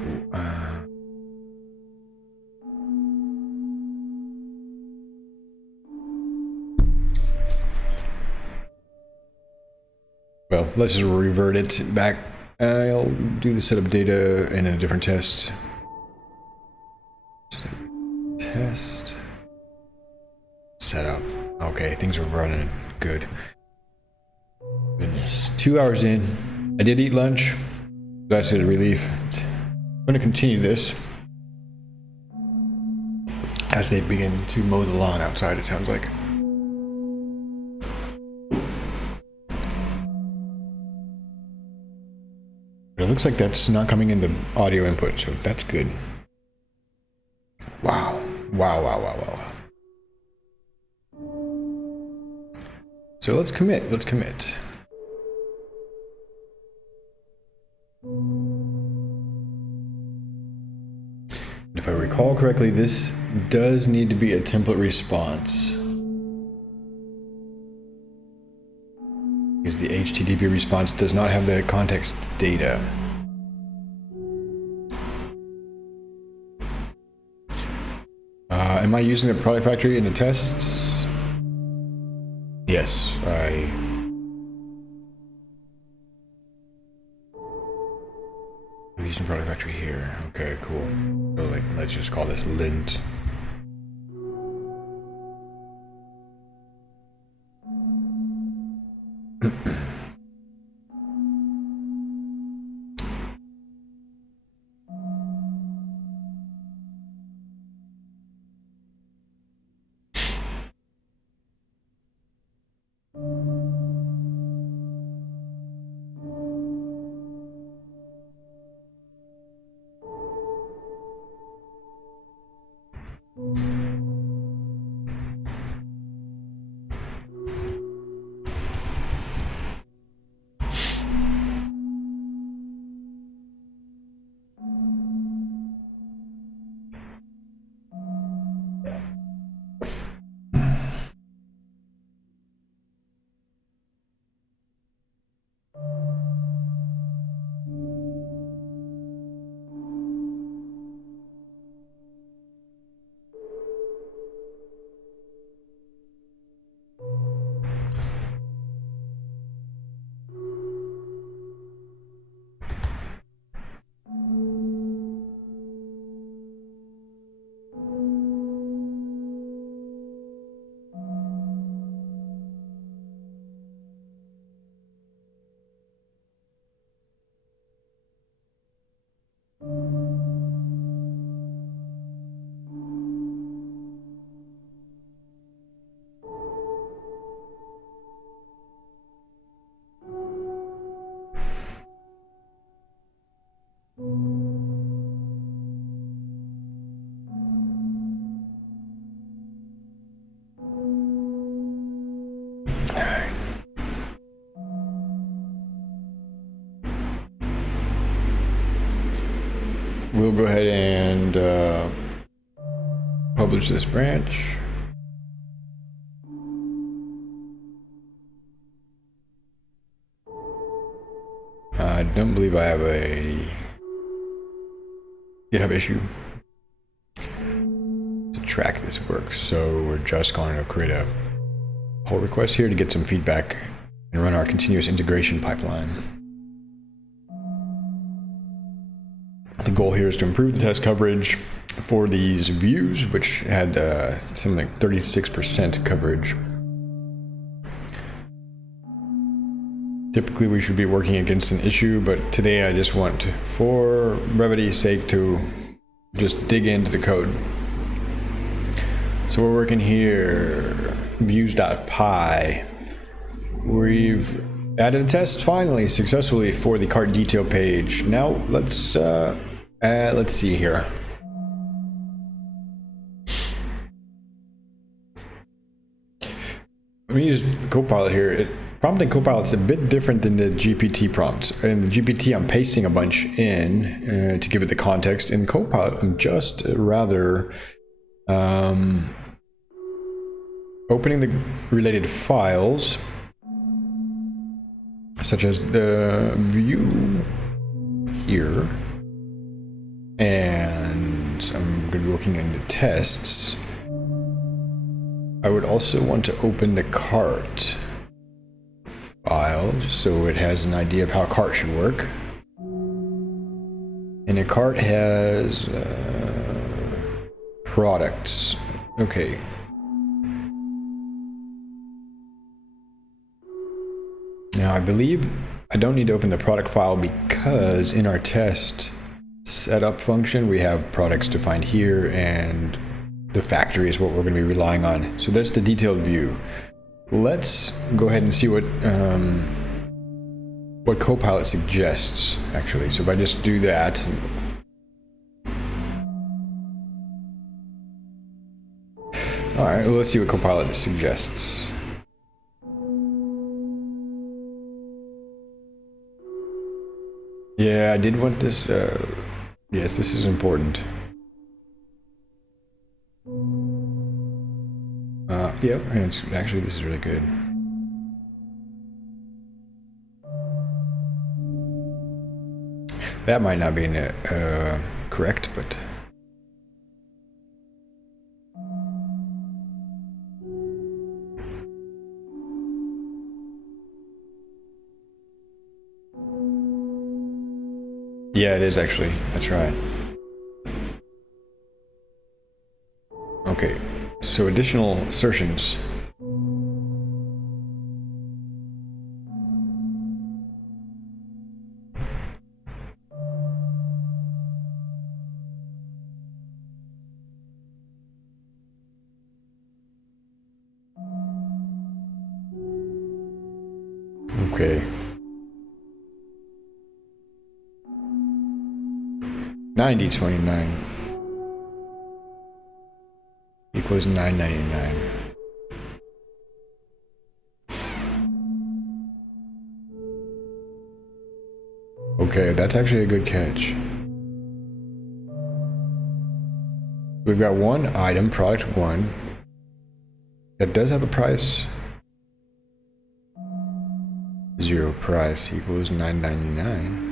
Well, let's just revert it back. I'll do the setup data in a different test. Test. Setup. Okay, things are running good. Goodness. 2 hours in. I did eat lunch. That's a relief. I'm going to continue this as they begin to mow the lawn outside, it sounds like. looks like that's not coming in the audio input, so that's good. Wow. Wow. So let's commit. If I recall correctly, this does need to be a template response. Because the HTTP response does not have the context data. Am I using the product factory in the tests? Yes, I'm using product factory here. Okay, cool. So like, let's just call this lint. We'll go ahead and publish this branch. I don't believe I have a GitHub issue to track this work, so we're just going to create a pull request here to get some feedback and run our continuous integration pipeline. The goal here is to improve the test coverage for these views, which had something like 36% coverage. Typically we should be working against an issue, but today I just want, for brevity's sake, to just dig into the code. So we're working here, views.py. We've added a test finally successfully for the cart detail page. Now let's see here. Let me use Copilot here. Prompting Copilot's a bit different than the GPT prompts. In the GPT, I'm pasting a bunch in to give it the context. In Copilot, I'm just rather opening the related files, such as the view here, and I'm going to be looking in the tests. I would also want to open the cart file just so it has an idea of how a cart should work. And a cart has products. Okay. Now I believe I don't need to open the product file because in our test setup function we have products defined here, and the factory is what we're going to be relying on. So that's the detailed view. Let's go ahead and see what what Copilot suggests, actually. So if I just do that, all right, well, let's see what Copilot suggests. Yeah, I did want this. Yes, this is important. Yep, and it's, actually, this is really good. That might not be correct, but yeah, it is actually. That's right. Okay, so additional assertions. Okay. 9029 equals 999. Okay, that's actually a good catch. We've got one item, product one, that does have a price. 0 price equals 999.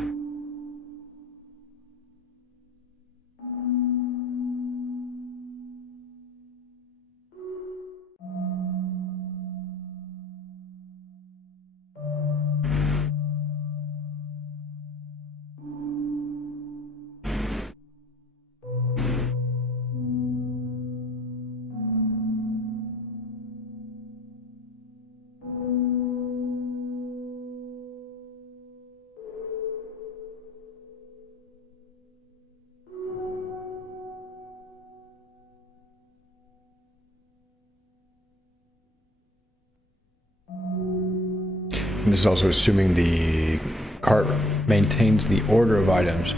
And this is also assuming the cart maintains the order of items.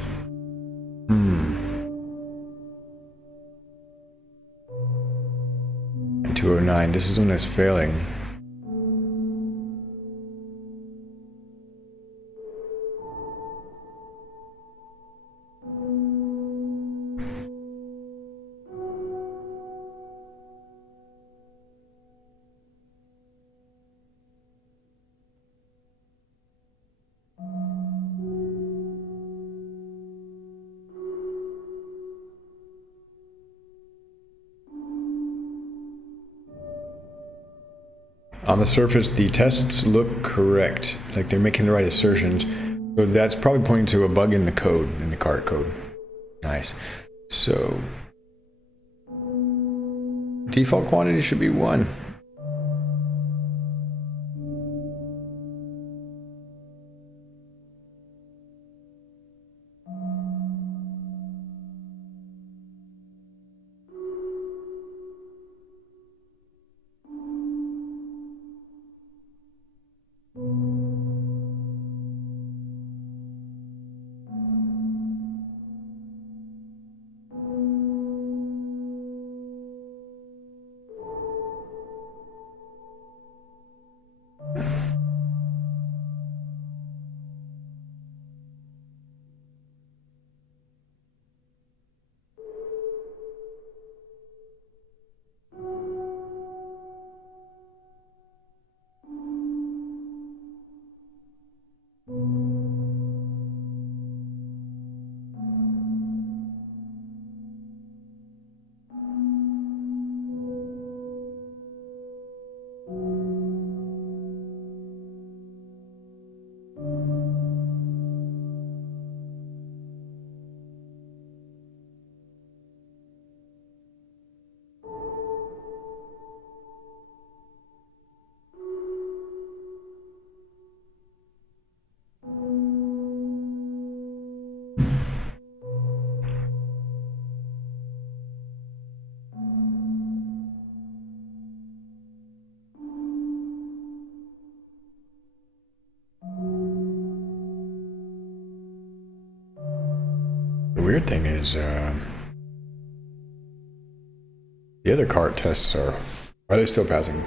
And 209, this is when it's failing. On the surface, the tests look correct, like they're making the right assertions. So that's probably pointing to a bug in the code, in the cart code. Nice. So default quantity should be 1. The weird thing is, the other cart tests are they still passing?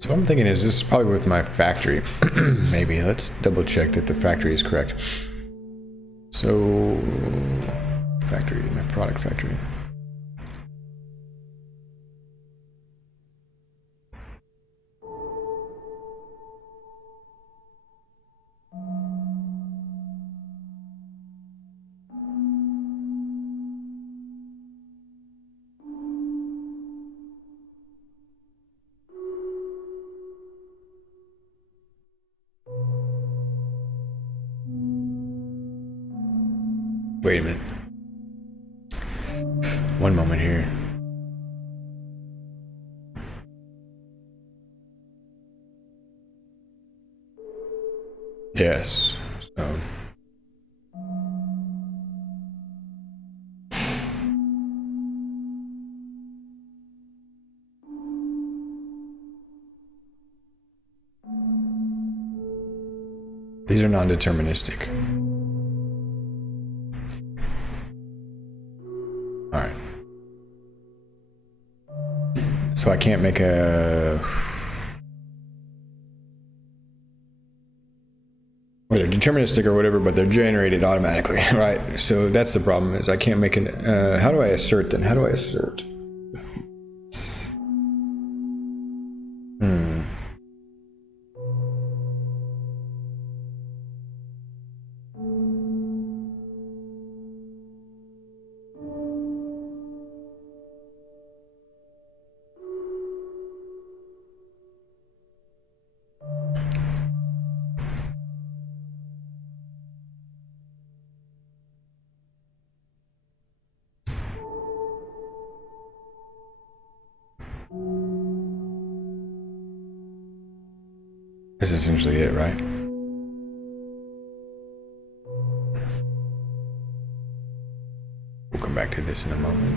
So what I'm thinking is this is probably with my factory. Maybe. Let's double check that the factory is correct. So, factory, my product factory. Wait a minute. One moment here. Yes. So. These are non-deterministic. All right. So I can't make a... Or they're deterministic or whatever, but they're generated automatically, right? So that's the problem, is I can't make an... how do I assert then? How do I assert? That's essentially it, right? We'll come back to this in a moment.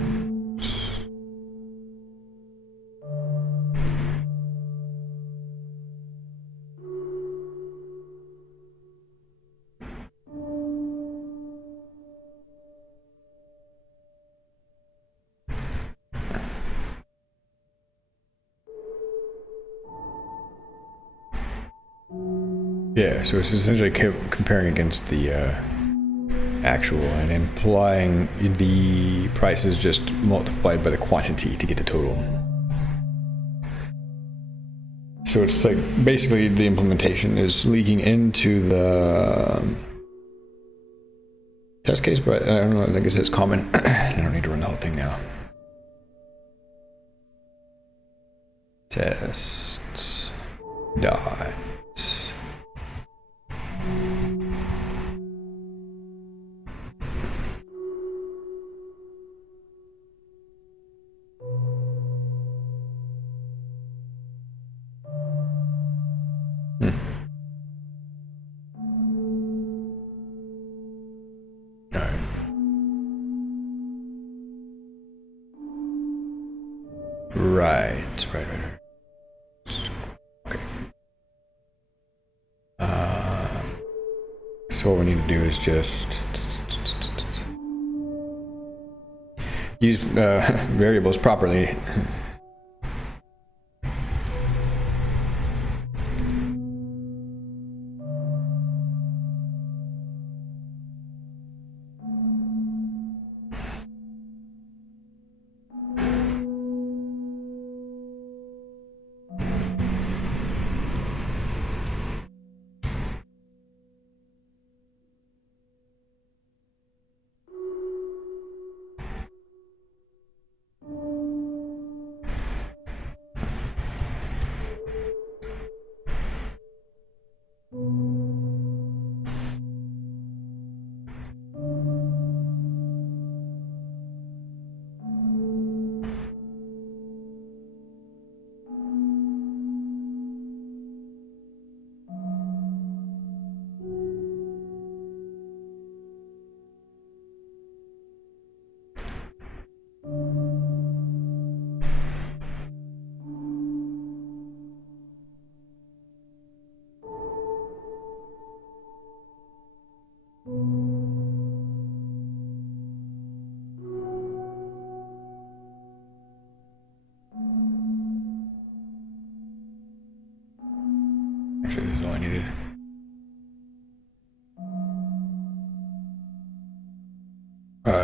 Yeah, so it's essentially comparing against the actual and implying the price is just multiplied by the quantity to get the total. So it's like basically the implementation is leaking into the test case, but I don't know, I think it says common. I don't need to run the whole thing now. Tests dot. Right. Okay. So what we need to do is just use variables properly.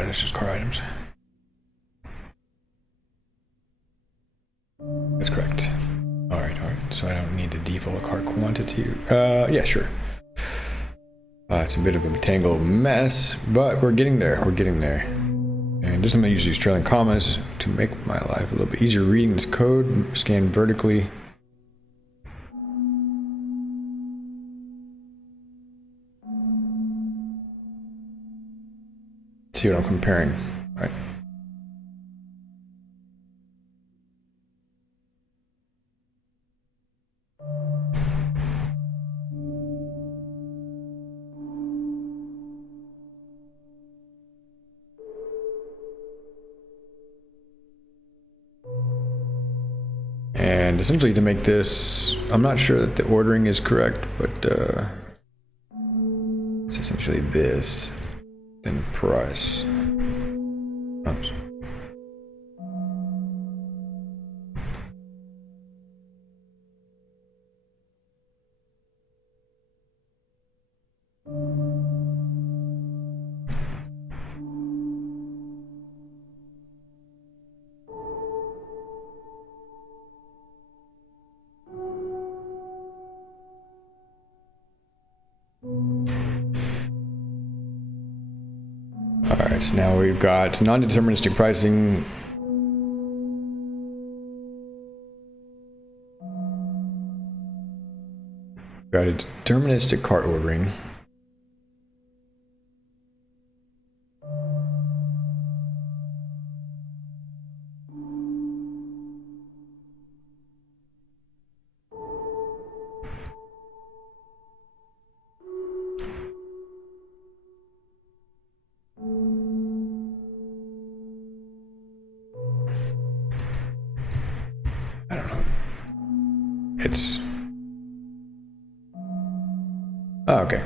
it's just car items. That's correct. Alright. So I don't need the default car quantity. Yeah, sure. It's a bit of a tangled mess, but we're getting there. And just I'm gonna use these trailing commas to make my life a little bit easier reading this code. Scan vertically. See what I'm comparing, right? And essentially to make this, I'm not sure that the ordering is correct, but it's essentially this, then price. Oops. Alright, so now we've got non-deterministic pricing. We've got a deterministic cart ordering. I don't know. It's... Oh, okay.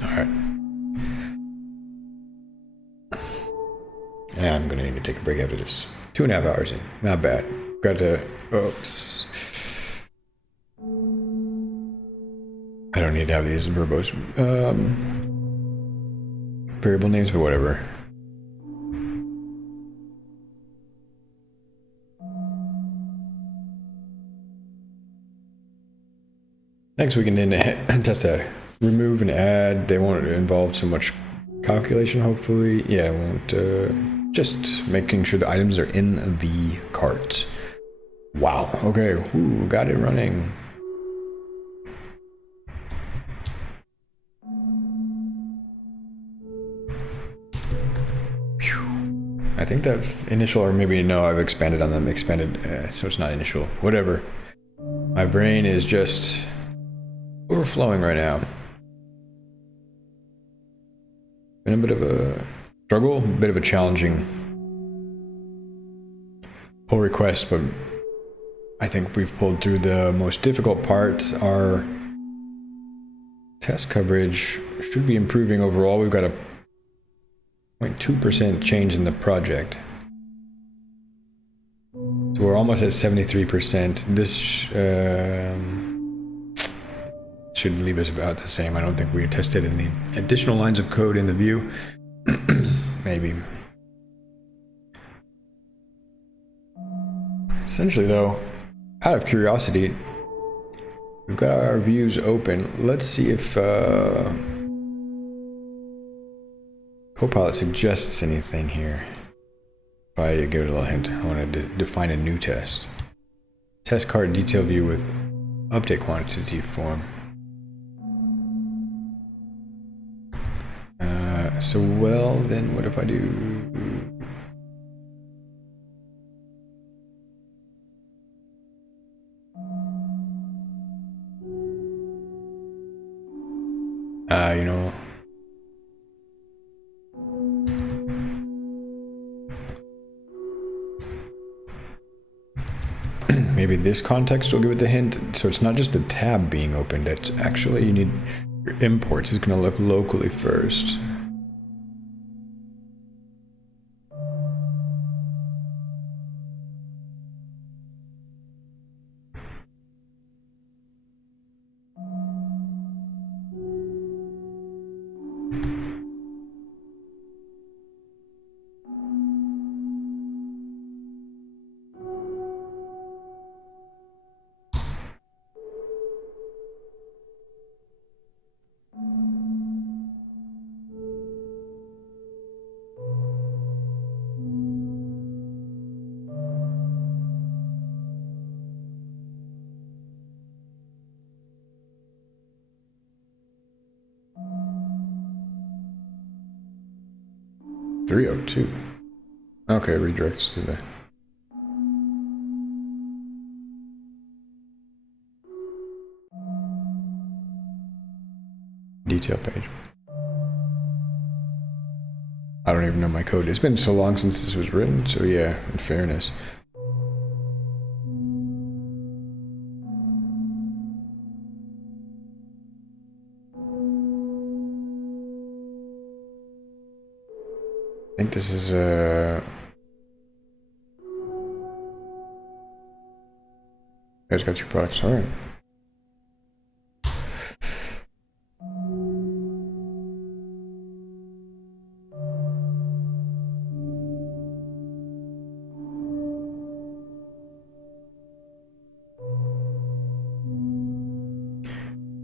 Alright. Yeah, I'm gonna need to take a break after this. 2.5 hours in. Not bad. Got to... Oops. I don't need to have these verbose variable names, but whatever. Next we can then test a remove and add. They won't involve so much calculation, hopefully. Yeah, it won't. Just making sure the items are in the cart. Wow. Okay. Ooh, got it running. I think that initial, or maybe no, I've expanded on them. So it's not initial. Whatever. My brain is just overflowing right now. Been a bit of a struggle, a bit of a challenging pull request, but I think we've pulled through the most difficult parts. Our test coverage should be improving overall. We've got a 0.2% change in the project. So we're almost at 73%. This should leave us about the same. I don't think we tested any additional lines of code in the view. Maybe. Essentially though, out of curiosity, we've got our views open. Let's see if Copilot suggests anything here. If I give it a little hint, I want to define a new test. Test card detail view with update quantity form. So well, then what if I do? You know. Maybe this context will give it the hint. So it's not just the tab being opened. It's actually, you need your imports. It's going to look locally first. 302. Okay, redirects to the detail page. I don't even know my code. It's been so long since this was written, so yeah, in fairness. I think this is you guys got 2 products, alright.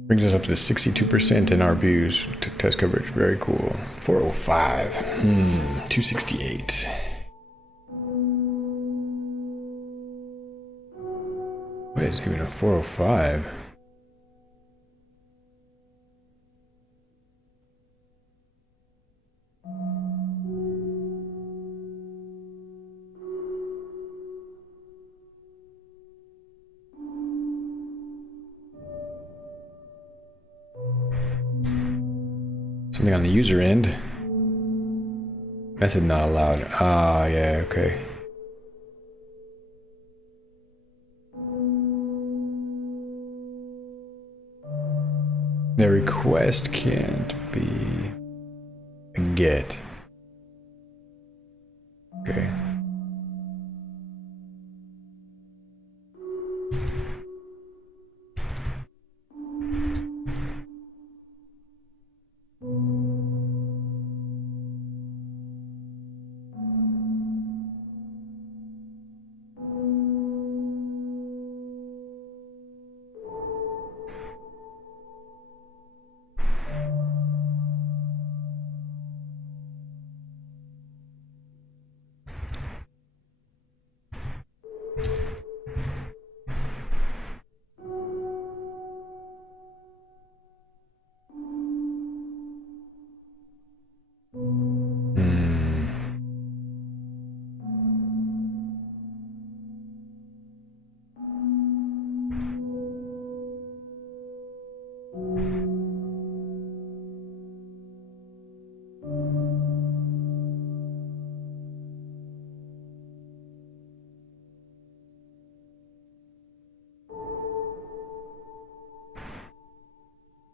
Brings us up to 62% in our views. Test coverage, very cool. 405, 268. What is even a 405? Something on the user end. Method not allowed. Ah, yeah, okay. The request can't be a get. Okay.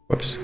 Whoops.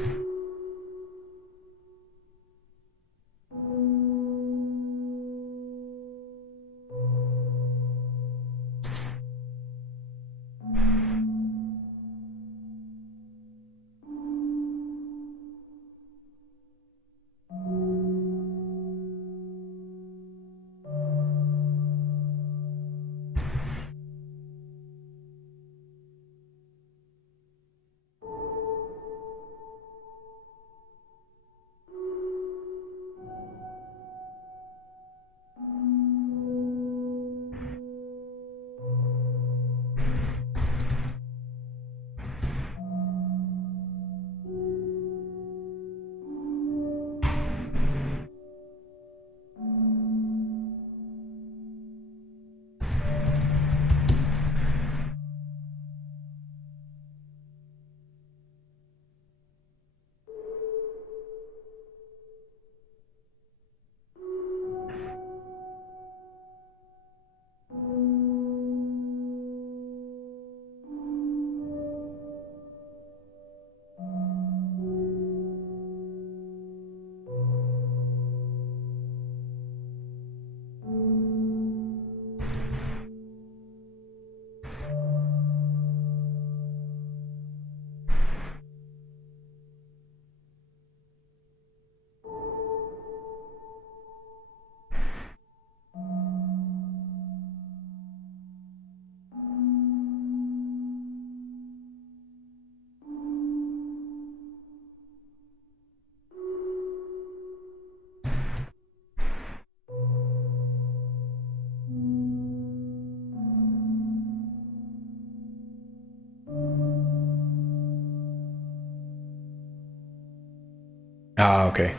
Ah, okay.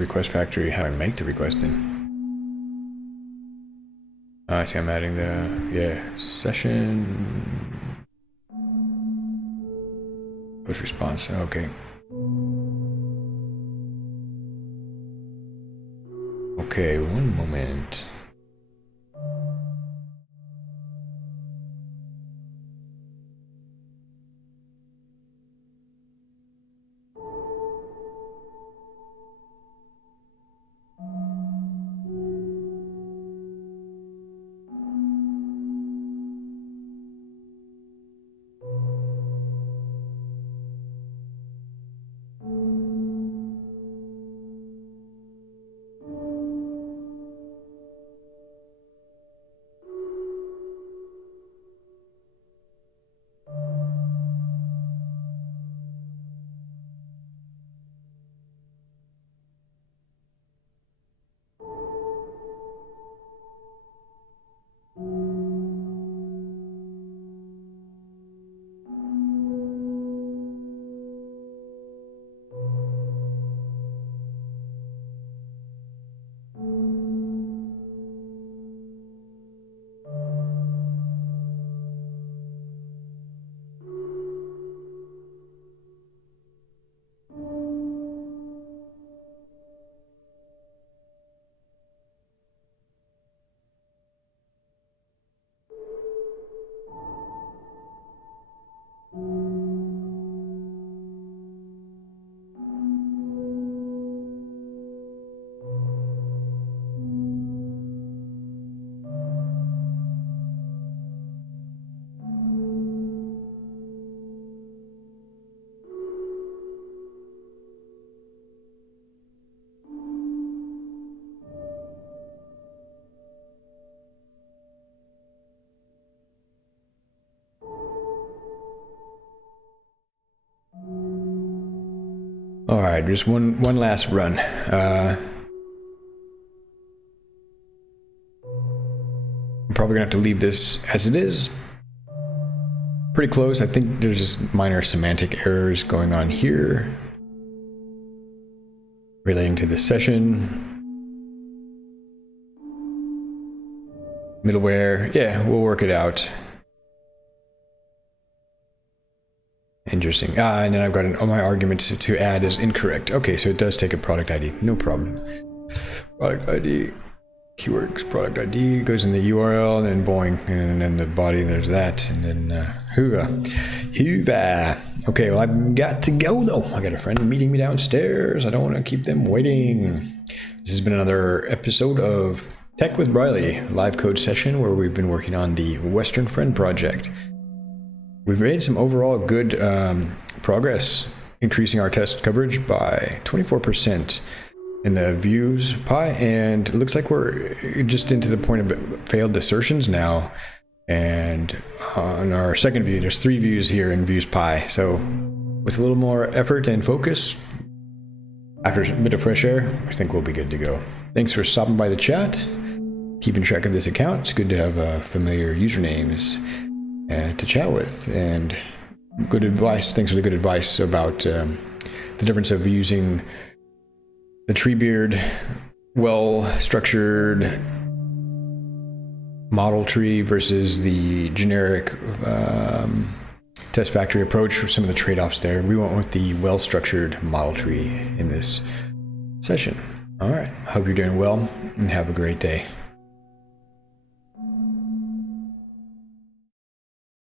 request factory. How do I make the request in? I see I'm adding the, session. Push response, okay. Okay, one moment. All right, just one last run. I'm probably gonna have to leave this as it is. Pretty close. I think there's just minor semantic errors going on here relating to the session. Middleware, yeah, we'll work it out. Interesting. And then I've got all my arguments to add is incorrect. Okay, so it does take a product ID. No problem. Product ID, keywords, product ID goes in the URL, and then boing, and then the body, there's that, and then hoova. Okay, well, I've got to go though. I got a friend meeting me downstairs. I don't want to keep them waiting. This has been another episode of Tech with Briley, live code session where we've been working on the Western Friend project. We've made some overall good progress, increasing our test coverage by 24% in the views pie, and it looks like we're just into the point of failed assertions now. And on our second view, there's 3 views here in views pie. So with a little more effort and focus, after a bit of fresh air, I think we'll be good to go. Thanks for stopping by the chat, keeping track of this account. It's good to have familiar usernames to chat with, and good advice. Thanks for the good advice about the difference of using the Treebeard well-structured model tree versus the generic test factory approach. Some of the trade-offs there. We went with the well-structured model tree in this session. All right, I hope you're doing well and have a great day.